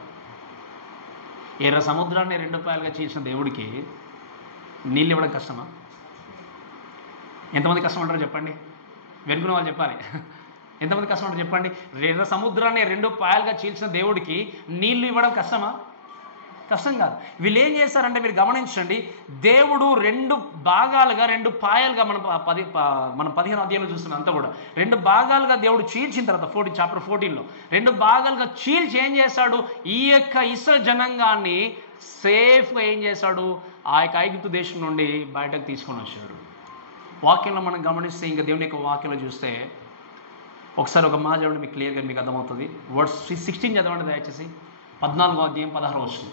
ఎర్ర సముద్రాన్ని 2 పాయలుగా చీల్చిన దేవుడికి నీళ్ళు ఇవ్వడం కష్టమా? ఎంతమంది కష్టం అంటారో చెప్పండి? వెనుకున్న వాళ్ళు చెప్పాలి. ఎంతమంది కష్టం అంటారు చెప్పండి? ఎర్ర సముద్రాన్ని 2 పాయలుగా చీల్చిన దేవుడికి నీళ్లు ఇవ్వడం కష్టమా? కష్టం కాదు. వీళ్ళు ఏం చేశారంటే మీరు గమనించండి, దేవుడు 2 భాగాలుగా 2 పాయలుగా మనం 15 అధ్యాయంలో చూస్తున్నాం అంతా కూడా 2 భాగాలుగా దేవుడు చీల్చిన తర్వాత చాప్టర్ 14లో 2 భాగాలుగా చీల్చి ఏం చేశాడు? ఈ యొక్క ఇశ్రాయేలు జనాంగాన్ని సేఫ్గా ఏం చేశాడు? ఆ యొక్క ఐగుప్తు దేశం నుండి బయటకు తీసుకొని వచ్చాడు. వాక్యంలో మనం గమనిస్తే, ఇంకా దేవుని యొక్క వాక్యంలో చూస్తే ఒకసారి ఒక మాట చదవండి, మీకు క్లియర్గా మీకు అర్థమవుతుంది. వర్స్ 16 చదవండి దయచేసి. 14వ అధ్యాయం 16వ వచనం.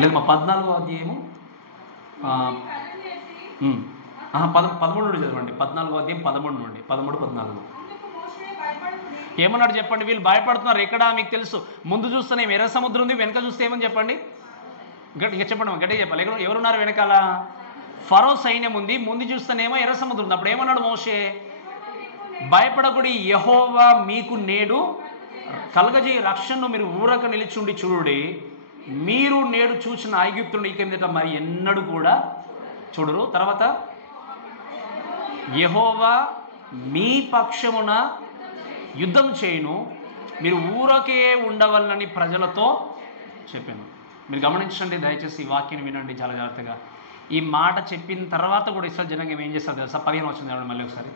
లేదు మా 14వ అధ్యాయము 13 నుండి చదవండి. 14వ అధ్యాయం 13 నుండి 14. ఏమన్నాడు చెప్పండి? వీళ్ళు భయపడుతున్నారు. ఎక్కడ మీకు తెలుసు? ముందు చూస్తేనే ఎర్ర సముద్రం ఉంది, వెనక చూస్తే ఏమని చెప్పండి? ఇంకా చెప్పండి, గట్టిగా చెప్పాలి. ఎవరున్నారు వెనకాల? ఫరో సైన్యం ఉంది. ముందు చూస్తేనేమో ఎర్ర సముద్రం ఉంది. అప్పుడు ఏమన్నాడు మోషే? భయపడకుడి, యెహోవా మీకు నేడు కలగజేయ రక్షణను మీరు ఊరక నిలిచుండి చూడుడి. మీరు నేడు చూసిన ఐగుప్తుని ఇక మీదట మరి ఎన్నడూ కూడా చూడరు. తర్వాత యెహోవా మీ పక్షమున యుద్ధం చేయును, మీరు ఊరకే ఉండవలనని ప్రజలతో చెప్పాను. మీరు గమనించండి దయచేసి, ఈ వాక్యాన్ని వినండి చాలా జాగ్రత్తగా. ఈ మాట చెప్పిన తర్వాత కూడా ఇస్రాయేలు జనాంగం ఏం చేస్తారు తెలుసా? 15 వచ్చింది చూడండి మళ్ళీ ఒకసారి.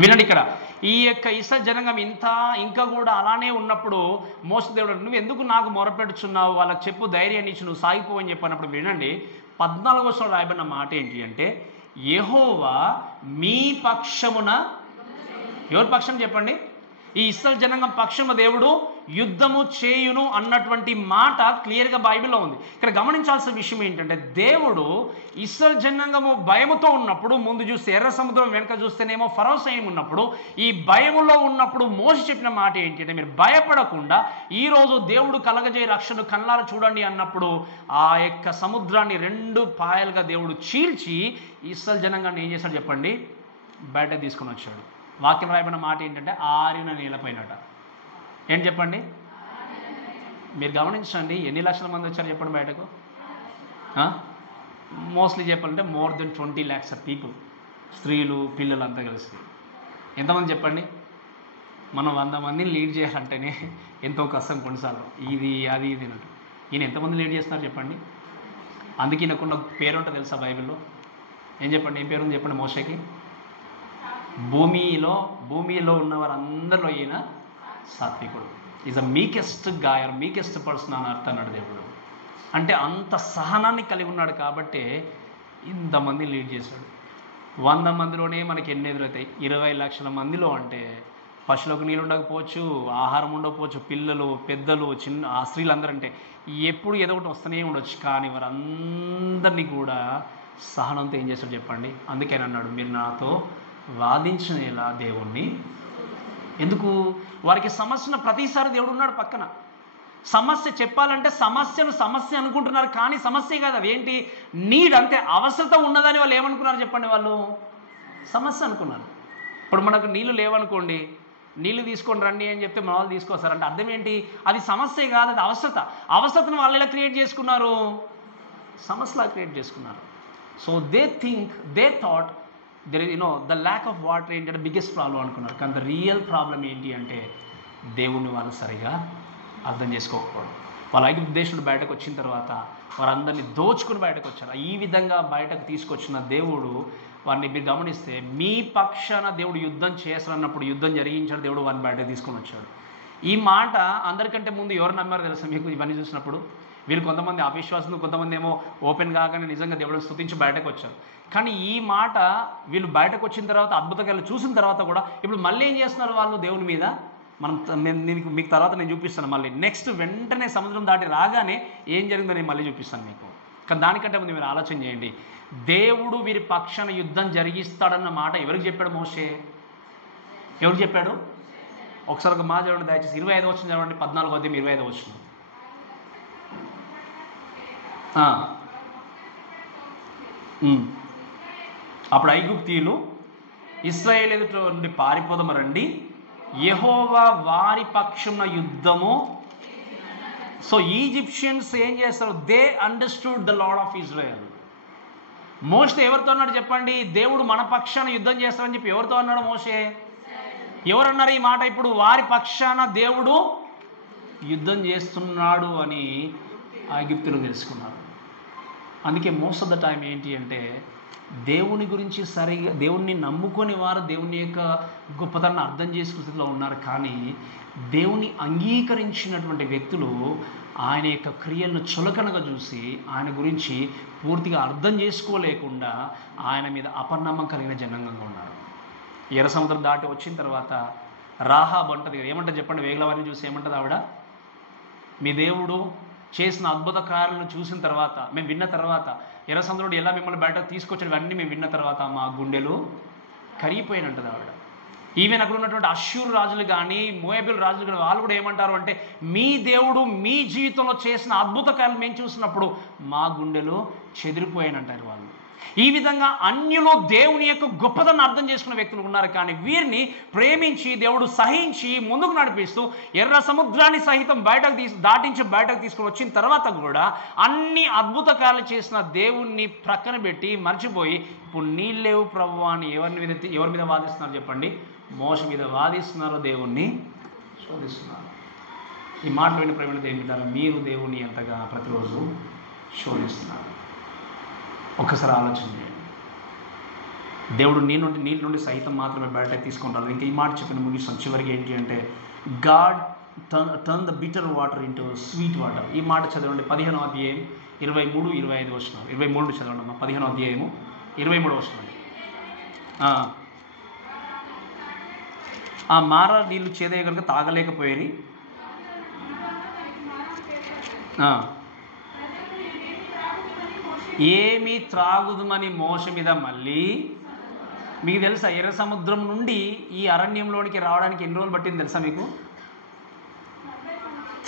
వినండి ఇక్కడ. ఈ యొక్క ఇశ్రాయేలు జనాంగం ఇంకా కూడా అలానే ఉన్నప్పుడు మోసే దేవుడు, నువ్వు ఎందుకు నాకు మొరపెడుచున్నావు? వాళ్ళకి చెప్పు, ధైర్యాన్ని ఇచ్చి నువ్వు సాగిపోవని చెప్పినప్పుడు వినండి 14వ వచనంలో రాయబడిన మాట ఏంటి అంటే, యెహోవా మీ పక్షమున, ఎవరి పక్షం చెప్పండి? ఈ ఇశ్రాయేలు జనాంగం పక్షము దేవుడు యుద్ధము చేయును అన్నటువంటి మాట క్లియర్గా బైబిల్లో ఉంది. ఇక్కడ గమనించాల్సిన విషయం ఏంటంటే, దేవుడు ఇశ్రాయేలు జనాంగము భయముతో ఉన్నప్పుడు, ముందు చూస్తే ఎర్ర సముద్రం, వెనక చూస్తేనేమో ఫరో సైన్యం ఉన్నప్పుడు, ఈ భయములో ఉన్నప్పుడు మోషే చెప్పిన మాట ఏంటి అంటే, మీరు భయపడకుండా ఈరోజు దేవుడు కలగజేయ రక్షణ కళ్ళారా చూడండి అన్నప్పుడు ఆ యొక్క సముద్రాన్ని 2 పాయలుగా దేవుడు చీల్చి ఇశ్రాయేలు జనాంగాన్ని ఏం చేశాడు చెప్పండి? బయట తీసుకొని వచ్చాడు. వాక్యం రాయబడిన మాట ఏంటంటే ఆరిన నేలపైనట. ఏంటి చెప్పండి? మీరు గమనించండి, ఎన్ని లక్షల మంది వచ్చారు చెప్పండి బయటకు? మోస్ట్లీ చెప్పాలంటే more than 20 lakhs of people, స్త్రీలు పిల్లలు అంతా కలిసి. ఎంతమంది చెప్పండి? మనం 100 మందిని లీడ్ చేయాలంటేనే ఎంతో కష్టం కొన్నిసార్లు. ఇది అది అన్నట్టు. ఈయన ఎంతమంది లీడ్ చేస్తున్నారు చెప్పండి? అందుకే ఈయనకున్న పేరు ఉంటుంది తెలుసా బైబిల్లో? ఏం చెప్పండి? ఏం పేరు ఉంది చెప్పండి మోషేకి? భూమిలో ఉన్న వారందరిలో ఈయన సాత్వికుడు. Is a meekest guy, meekest person అని అర్థం అన్నాడు దేవుడు. అంటే అంత సహనాన్ని కలిగి ఉన్నాడు కాబట్టే ఇంతమంది లీడ్ చేశాడు. 100 మందిలోనే మనకి ఎన్ని ఎదురవుతాయి? 20 లక్షల మందిలో అంటే పశువులకు నీళ్ళు ఉండకపోవచ్చు, ఆహారం ఉండకపోవచ్చు, పిల్లలు పెద్దలు చిన్న స్త్రీలందరూ అంటే ఎప్పుడు ఏదో ఒకటి వస్తూనే ఉండొచ్చు. కానీ వారందరినీ కూడా సహనంతో ఏం చేశాడు చెప్పండి? అందుకే అన్నాడు, మీరు నాతో వాదించిన దేవుణ్ణి. ఎందుకు? వారికి సమస్యను ప్రతిసారి దేవుడు ఉన్నాడు పక్కన. సమస్య చెప్పాలంటే సమస్య అనుకుంటున్నారు, కానీ సమస్య కాదు. అది ఏంటి? నీడ్, అంతే. అవసరత ఉన్నదని వాళ్ళు ఏమనుకున్నారు చెప్పండి? వాళ్ళు సమస్య అనుకున్నారు. ఇప్పుడు మనకు నీళ్లు లేవనుకోండి, నీళ్లు తీసుకొని రండి అని చెప్తే మన వాళ్ళు తీసుకొస్తారంటే అర్థం ఏంటి? అది సమస్య కాదు, అది అవసరత. అవసరతను వాళ్ళు ఎలా క్రియేట్ చేసుకున్నారు? సమస్యలా క్రియేట్ చేసుకున్నారు. So they thought there is the lack of water ఏంటంటే బిగ్గెస్ట్ ప్రాబ్లం అనుకున్నారు. కానీ ద రియల్ ప్రాబ్లం ఏంటి అంటే, దేవుణ్ణి వాళ్ళు సరిగా అర్థం చేసుకోకపోవడం. వాళ్ళు ఐగుప్తు దేశం బయటకు వచ్చిన తర్వాత వారందరినీ దోచుకుని బయటకు వచ్చారు. ఈ విధంగా బయటకు తీసుకొచ్చిన దేవుడు వారిని మీరు గమనిస్తే, మీ పక్షాన దేవుడు యుద్ధం చేస్తారన్నప్పుడు యుద్ధం జరిగించాడు దేవుడు, వారిని బయటకు తీసుకొని వచ్చాడు. ఈ మాట అందరికంటే ముందు ఎవరు నమ్మారు తెలుసా మీకు? ఇవన్నీ చూసినప్పుడు వీళ్ళు కొంతమంది అవిశ్వాసం, కొంతమంది ఏమో ఓపెన్ కాగానే నిజంగా దేవుడిని స్తుతించి బయటకు వచ్చారు. కానీ ఈ మాట వీళ్ళు బయటకు వచ్చిన తర్వాత అద్భుతకాలు చూసిన తర్వాత కూడా ఇప్పుడు మళ్ళీ ఏం చేస్తున్నారు వాళ్ళు దేవుని మీద. మీకు తర్వాత నేను చూపిస్తాను. మళ్ళీ నెక్స్ట్ వెంటనే సముద్రం దాటి రాగానే ఏం జరిగిందో నేను మళ్ళీ చూపిస్తాను మీకు. కానీ దానికంటే ముందు మీరు ఆలోచన చేయండి, దేవుడు వీరి పక్షాన యుద్ధం జరిగిస్తాడన్న మాట ఎవరికి చెప్పాడు? మోషే. ఎవరు చెప్పాడు? ఒకసారి ఒక మాట చదవండి దయచేసి. 25 వచనం చదవండి, 14వ అధ్యాయం 25వ వచనం. అప్పుడు ఐగుప్తీయులు ఇశ్రాయేలు ఎదుట నుండి పారిపోదాము రండి, యెహోవా వారి పక్షమున యుద్ధము. సో ఈజిప్షియన్స్ ఏం చేస్తారు? They understood the Lord of Israel. మోషే ఎవరితో అన్నాడు చెప్పండి? దేవుడు మన పక్షాన యుద్ధం చేస్తారని చెప్పి ఎవరితో అన్నాడు మోషే? ఎవరన్నారు ఈ మాట? ఇప్పుడు వారి పక్షాన దేవుడు యుద్ధం చేస్తున్నాడు అని ఐగుప్తులు తెలుసుకున్నారు. అందుకే మోస్ట్ ఆఫ్ ద టైం ఏంటి అంటే, దేవుని గురించి సరిగా దేవుణ్ణి నమ్ముకొని వారు దేవుని యొక్క గొప్పతనాన్ని అర్థం చేసుకునే స్థితిలో ఉన్నారు. కానీ దేవుని అంగీకరించినటువంటి వ్యక్తులు ఆయన యొక్క క్రియలను చులకనగా చూసి ఆయన గురించి పూర్తిగా అర్థం చేసుకోలేకుండా ఆయన మీద అపనమ్మకం కలిగిన జనాంగంగా ఉన్నారు. ఎర్ర సముద్రం దాటి వచ్చిన తర్వాత రాహాబు అంటది కదా, ఏమంటుంది చెప్పండి? వేగలవారిని చూసి ఏమంటుంది ఆవిడ? మీ దేవుడు చేసిన అద్భుత కార్యాలను చూసిన తర్వాత, మేము విన్న తర్వాత, ఎర్ర సముద్రుడు ఎలా మిమ్మల్ని బయటకు తీసుకొచ్చాడు ఇవన్నీ మేము విన్న తర్వాత మా గుండెలు కరిగిపోయినంటది ఆవిడ. ఈవెన్ అక్కడ ఉన్నటువంటి అష్షూరు రాజులు కానీ మోయాబీల రాజులు కానీ వాళ్ళు కూడా ఏమంటారు అంటే, మీ దేవుడు మీ జీవితంలో చేసిన అద్భుత కార్యాలు మేము చూసినప్పుడు మా గుండెలు చెదిరిపోయానంటారు వాళ్ళు. ఈ విధంగా అన్యులు దేవుని యొక్క గొప్పతనాన్ని అర్థం చేసుకున్న వ్యక్తులు ఉన్నారు. కానీ వీరిని ప్రేమించి దేవుడు సహించి ముందుకు నడిపిస్తూ ఎర్ర సముద్రాన్ని సహితం దాటించి బయటకు తీసుకుని వచ్చిన తర్వాత కూడా అన్ని అద్భుత కార్యాలు చేసిన దేవుణ్ణి ప్రక్కన పెట్టి మర్చిపోయి ఇప్పుడు నీళ్ళేవు ప్రభువా అని ఎవరి మీద వాదిస్తున్నారు చెప్పండి? మోషే మీద వాదిస్తున్నారు, దేవుణ్ణి శోధిస్తున్నారు. ఈ మాటలు విని ప్రేమ ఏమిటారు? మీరు దేవుణ్ణి ఎంతగా ప్రతిరోజు శోధిస్తున్నారు. ఒక్కసారి ఆలోచన చేయండి. దేవుడు నీళ్ళ నుండి సహితం మాత్రమే బయటకు తీసుకుంటారు. ఇంకా ఈ మాట చెప్పిన ముగిస్తాం. చివరికి ఏంటి అంటే, God turn the bitter water into sweet water. ఈ మాట చదవండి 15వ అధ్యాయం 23, 25 వచనాలు. 23 చదవండి అమ్మా. 15వ అధ్యాయము 23 వచనాలు. ఆ మార నీళ్ళు చేదయ్య కనుక తాగలేకపోయేది. ఏమి త్రాగుదమని మోషే మీద మళ్ళీ. మీకు తెలుసా ఎర్ర సముద్రం నుండి ఈ అరణ్యంలోనికి రావడానికి ఎన్ని రోజులు పట్టింది తెలుసా మీకు?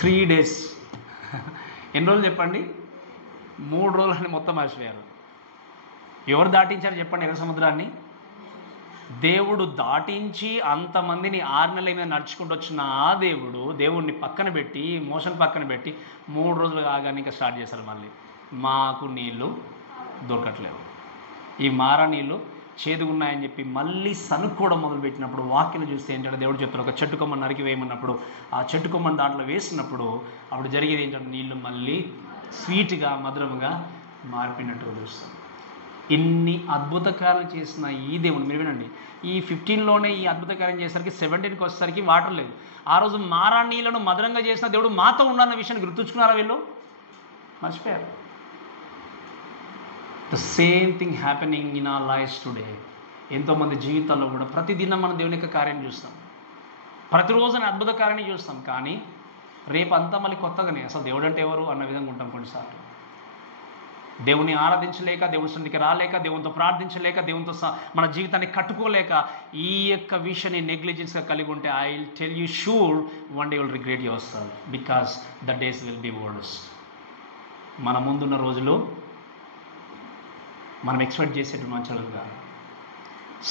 3 days. ఎన్ని రోజులు చెప్పండి? 3 రోజులని మొత్తం మర్చిపోయారు. ఎవరు దాటించారు చెప్పండి ఎర్ర సముద్రాన్ని? దేవుడు దాటించి అంతమందిని 6 నెలల మీద నడుచుకుంటూ వచ్చిన ఆ దేవుడిని పక్కన పెట్టి మోషని పక్కన పెట్టి 3 రోజులు కాగానే ఇంకా స్టార్ట్ చేశారు మళ్ళీ. మాకు నీళ్ళు దొరకట్లేవు, ఈ మారా నీళ్ళు చేదుగున్నాయని చెప్పి మళ్ళీ సనుక్కోవడం మొదలుపెట్టినప్పుడు వాక్యం చూస్తే ఏంటంటే దేవుడు చెప్తారు, ఒక చెట్టు కొమ్మని నరికి వేయమన్నప్పుడు ఆ చెట్టు కొమ్మని దాంట్లో వేసినప్పుడు అప్పుడు జరిగేది ఏంటంటే నీళ్ళు మళ్ళీ స్వీట్గా మధురముగా మారిపోయినట్టు చూస్తాం. ఇన్ని అద్భుత కార్యాలు చేసిన ఈ దేవుడు మీరు వినండి, ఈ 15లోనే ఈ అద్భుత కార్యం చేసరికి 17కి వచ్చేసరికి వాటర్ లేదు. ఆ రోజు మారా నీళ్ళను మధురంగా చేసిన దేవుడు మాతో ఉన్నారన్న విషయాన్ని గుర్తుంచుకున్నారా వీళ్ళు? మర్చిపోయారు. The same thing happening in our lives today. ఎంతోమంది జీవితాల్లో కూడా ప్రతిదినం మనం దేవుని యొక్క కార్యం చూస్తాం, ప్రతిరోజున అద్భుత కార్యాన్ని చూస్తాం. కానీ రేపు అంతా మళ్ళీ కొత్తగానే అసలు దేవుడు అంటే ఎవరు అన్న విధంగా ఉంటాం. కొన్నిసార్లు దేవుని ఆరాధించలేక, దేవుని సన్నిధికి రాలేక, దేవునితో ప్రార్థించలేక, దేవునితో మన జీవితాన్ని కట్టుకోలేక ఈ యొక్క విషయాన్ని నెగ్లిజెన్స్గా కలిగి ఉంటే I will tell you sure one day will regret your self because the days will be worst. మన ముందున్న రోజులు మనం ఎక్స్పెక్ట్ చేసేటువంటి మంచిగా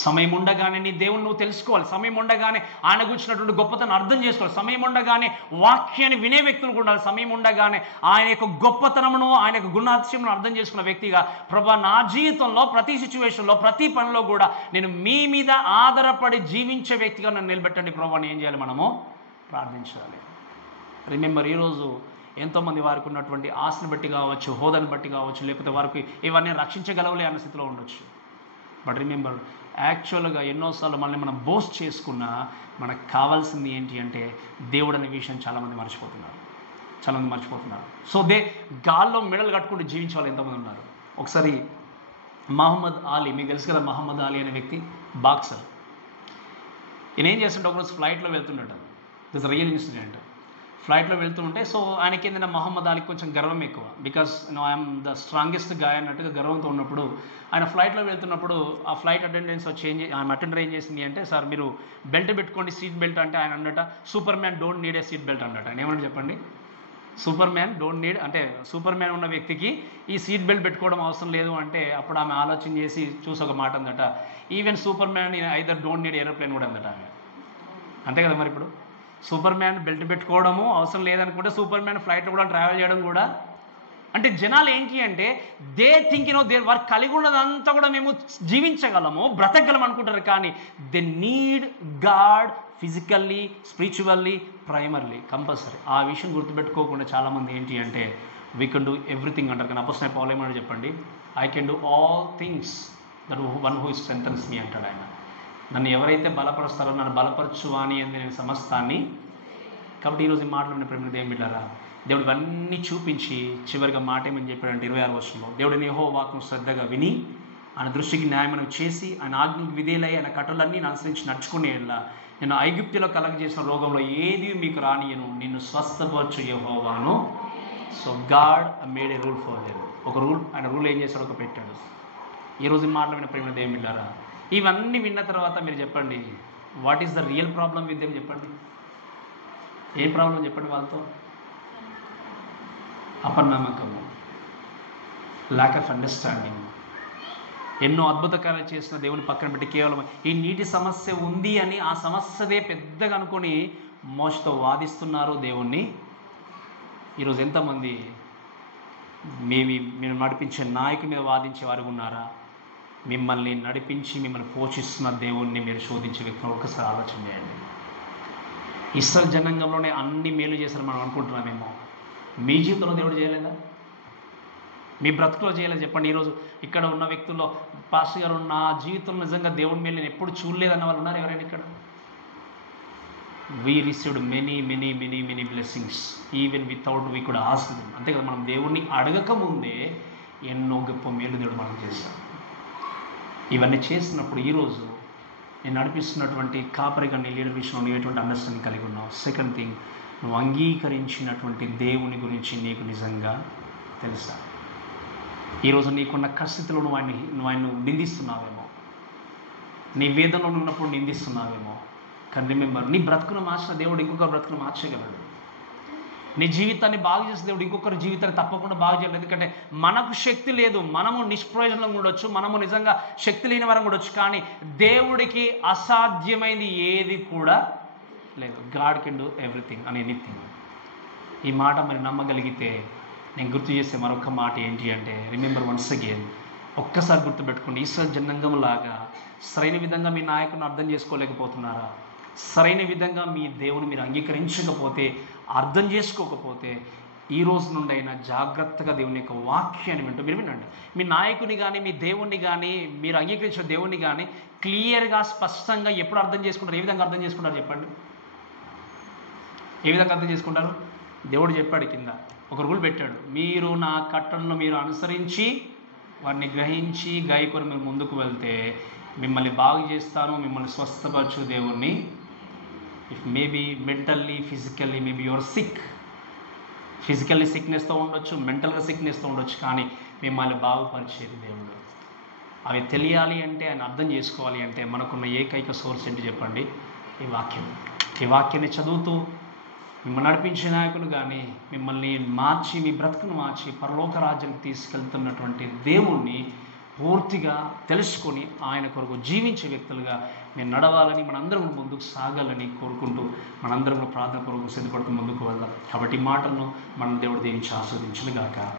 సమయం ఉండగానే నీ దేవుని నువ్వు తెలుసుకోవాలి. సమయం ఉండగానే ఆయన గురించినటువంటి గొప్పతనం అర్థం చేసుకోవాలి. సమయం ఉండగానే వాక్యాన్ని వినే వ్యక్తులు కూడా ఉండాలి. సమయం ఉండగానే ఆయన యొక్క గొప్పతనమును, ఆయన యొక్క గుణాతిశయమును అర్థం చేసుకున్న వ్యక్తిగా, ప్రభా నా జీవితంలో ప్రతి సిచ్యువేషన్లో ప్రతి పనిలో కూడా నేను మీ మీద ఆధారపడి జీవించే వ్యక్తిగా నన్ను నిలబెట్టండి ప్రభాని. ఏం చేయాలి? మనము ప్రార్థించాలి. రిమెంబర్, ఈరోజు ఎంతోమంది వారికి ఉన్నటువంటి ఆశను బట్టి కావచ్చు, హోదాను బట్టి కావచ్చు, లేకపోతే వారికి ఇవన్నీ రక్షించగలవులే అన్న స్థితిలో ఉండొచ్చు. బట్ రిమెంబర్, యాక్చువల్గా ఎన్నోసార్లు మనల్ని మనం బోస్ట్ చేసుకున్నా మనకు కావాల్సింది ఏంటి అంటే దేవుడు అనే విషయం చాలామంది మర్చిపోతున్నారు. సో గాల్లో మెడలు కట్టుకుంటూ జీవించే వాళ్ళు ఎంతమంది ఉన్నారు? ఒకసారి మహమ్మద్ అలీ, మీకు తెలుసు కదా మహమ్మద్ అలీ అనే వ్యక్తి, బాక్సర్. ఈయన ఏం చేస్తుంటే ఒకరోజు ఫ్లైట్లో వెళ్తుండట. This real incident. ఫ్లైట్లో వెళ్తుంటే సో ఆయనకి ఏంటంటే మహమ్మద్ అలీకి కొంచెం గర్వం ఎక్కువ, because I'm the strongest guy అన్నట్టుగా గర్వంతో ఉన్నప్పుడు ఆయన ఫ్లైట్లో వెళ్తున్నప్పుడు ఆ ఫ్లైట్ అటెండెన్స్ ఆయన అటెండర్ ఏం చేసింది అంటే, సార్ మీరు బెల్ట్ పెట్టుకోండి సీట్ బెల్ట్ అంటే ఆయన అన్నట Superman don't need a seat belt అన్నట. ఆయన ఏమన్నా చెప్పండి, సూపర్ మ్యాన్ డోంట్ నీడ్ అంటే సూపర్ మ్యాన్ ఉన్న వ్యక్తికి ఈ సీట్ బెల్ట్ పెట్టుకోవడం అవసరం లేదు అంటే, అప్పుడు ఆమె ఆలోచన చేసి చూసి ఒక మాట అందట, even Superman either don't need aeroplane కూడా అందట ఆమె. అంతే కదా మరి, ఇప్పుడు సూపర్ మ్యాన్ బెల్ట్ పెట్టుకోవడము అవసరం లేదనుకుంటే సూపర్ మ్యాన్ ఫ్లైట్లో కూడా ట్రావెల్ చేయడం కూడా. అంటే జనాలు ఏంటి అంటే దే థింక్ వారు కలిగి ఉన్నదంతా కూడా మేము జీవించగలము, బ్రతకగలం అనుకుంటారు. కానీ they need God physically, spiritually, primarily, compulsory. ఆ విషయం గుర్తుపెట్టుకోకుండా చాలామంది ఏంటి అంటే వీ కెన్ డూ ఎవ్రీథింగ్ అంటారు. కానీ అపోస్తలుడైన పౌలు ఏమన్నాడు చెప్పండి, I can do all things that one who strengthens me అంటాడు ఆయన. నన్ను ఎవరైతే బలపరుస్తారో నన్ను బలపరచు అని నేను సమస్తాన్ని. కాబట్టి ఈరోజు ఈ మాటలు ప్రేమ దేవుని బిడ్డలారా, దేవుడు ఇవన్నీ చూపించి చివరిగా మాట ఏమని చెప్పాడంటే 26వ వచనంలో, దేవుడిని యెహోవా వాక్కును శ్రద్ధగా విని ఆయన దృష్టికి న్యాయమనం చేసి ఆయన ఆజ్ఞకు విధేయులై ఆయన కట్టలన్నీ అనుసరించి నడుచుకునేలా నేను ఐగుప్తులో కలగజేసిన రోగంలో ఏది మీకు రానియను, నిన్ను స్వస్థపరచు యెహోవాను. So God made A rule for them. ఒక రూల్, ఆయన రూల్ ఏం చేశాడు, ఒక పెట్టాడు. ఈరోజు ఈ మాటలు విన్న ప్రేమ దేవుని బిడ్డలారా, ఇవన్నీ విన్న తర్వాత మీరు చెప్పండి, what is the real problem with them? చెప్పండి, ఏం ప్రాబ్లం చెప్పండి వాళ్ళతో? అపనమ్మకము, ల్యాక్ ఆఫ్ అండర్స్టాండింగ్. ఎన్నో అద్భుత కార్యాలు చేసిన దేవుని పక్కన పెట్టి కేవలం ఈ నీటి సమస్య ఉంది అని ఆ సమస్యదే పెద్దగా అనుకొని మోసతో వాదిస్తున్నారు దేవుణ్ణి. ఈరోజు ఎంతమంది మీరు నడిపించే నాయకుడి మీద వాదించే వారు ఉన్నారా? మిమ్మల్ని నడిపించి మిమ్మల్ని పోషిస్తున్న దేవుణ్ణి మీరు శోధించే వ్యక్తులు ఒకసారి ఆలోచన చేయండి. ఇస్రాయేల్ జనాంగంలోనే అన్ని మేలు చేశారని మనం అనుకుంటున్నామేమో. మీ జీవితంలో దేవుడు చేయలేదా? మీ బ్రతుకులో చేయలేదు చెప్పండి. ఈరోజు ఇక్కడ ఉన్న వ్యక్తుల్లో పాస్టర్ గారు నా జీవితంలో నిజంగా దేవుడి మేలు నేను ఎప్పుడు చూడలేదన్న వాళ్ళు ఉన్నారు ఎవరైనా ఇక్కడ? We received many blessings even without we could ask them. అంతే కదా, మనం దేవుణ్ణి అడగకముందే ఎన్నో గొప్ప మేలు దేవుడు మనం చేశాం. ఇవన్నీ చేసినప్పుడు ఈరోజు నేను నడిపిస్తున్నటువంటి కాపరిగా నీ లీడర్ విషయంలో నువ్వు ఎటువంటి అండర్స్టాండింగ్ కలిగి ఉన్నావు? సెకండ్ థింగ్, నువ్వు అంగీకరించినటువంటి దేవుని గురించి నీకు నిజంగా తెలుసా? ఈరోజు నీకున్న కష్టతలో నువ్వు ఆయన నిందిస్తున్నావేమో, నీ వేదనలో ఉన్నప్పుడు నిందిస్తున్నావేమో. కానీ రిమెంబర్, నీ బ్రతుకును మార్చిన దేవుడు ఇంకొక బ్రతుకును మార్చగలడు. నీ జీవితాన్ని బాగు చేసే దేవుడు ఇంకొకరి జీవితాన్ని తప్పకుండా బాగు చేయలేదు. ఎందుకంటే మనకు శక్తి లేదు, మనము నిష్ప్రయోజనంగా ఉండొచ్చు, మనము నిజంగా శక్తి లేని వారం ఉండొచ్చు. కానీ దేవుడికి అసాధ్యమైంది ఏది కూడా లేదు. God can do everything and anything. ఈ మాట మరి నమ్మగలిగితే నేను గుర్తు చేసే మరొక మాట ఏంటి అంటే, రిమెంబర్ వన్స్ అగైన్, ఒక్కసారి గుర్తుపెట్టుకోండి, ఇస్రాయేల్ జనాంగం లాగా సరైన విధంగా మీ నాయకుని అర్థం చేసుకోలేకపోతున్నారా? సరైన విధంగా మీ దేవుని మీరు అంగీకరించకపోతే, అర్థం చేసుకోకపోతే, ఈ రోజు నుండి అయినా జాగ్రత్తగా దేవుని యొక్క వాక్యాన్ని వింటూ మీరు వినండి. మీ నాయకుని కానీ మీ దేవుణ్ణి కానీ మీరు అంగీకరించిన దేవుణ్ణి కానీ క్లియర్గా స్పష్టంగా ఎప్పుడు అర్థం చేసుకుంటారు? ఏ విధంగా అర్థం చేసుకుంటారు చెప్పండి? ఏ విధంగా అర్థం చేసుకుంటారు? దేవుడు చెప్పాడు, కింద ఒక రూల్ పెట్టాడు, మీరు నా కట్టలను మీరు అనుసరించి వారిని గ్రహించి గాయకొని మీరు ముందుకు వెళ్తే మిమ్మల్ని బాగు చేస్తాను, మిమ్మల్ని స్వస్థపరచు దేవుణ్ణి. If maybe mentally, physically, maybe your sick, physically సిక్నెస్తో ఉండొచ్చు, మెంటల్గా సిక్నెస్తో ఉండొచ్చు, కానీ మిమ్మల్ని బాగుపరిచేది దేవుడు. అవి తెలియాలి అంటే, ఆయన అర్థం చేసుకోవాలి అంటే మనకున్న ఏకైక సోర్స్ ఏంటి చెప్పండి? ఈ వాక్యం. ఈ వాక్యాన్ని చదువుతూ మిమ్మల్ని నడిపించే నాయకులు కానీ మిమ్మల్ని మార్చి మీ బ్రతుకును మార్చి పరలోక రాజ్యానికి తీసుకెళ్తున్నటువంటి దేవుణ్ణి పూర్తిగా తెలుసుకొని ఆయన కొరకు జీవించే వ్యక్తులుగా మేము నడవాలని, మనందరం ముందుకు సాగాలని కోరుకుంటూ మనందరం ప్రార్థన కొరకు సిద్ధపడుతూ ముందుకు వెళ్దాం. కాబట్టి ఈ మాటలను మన దేవుడు దీవించి ఆస్వాదించును గాక.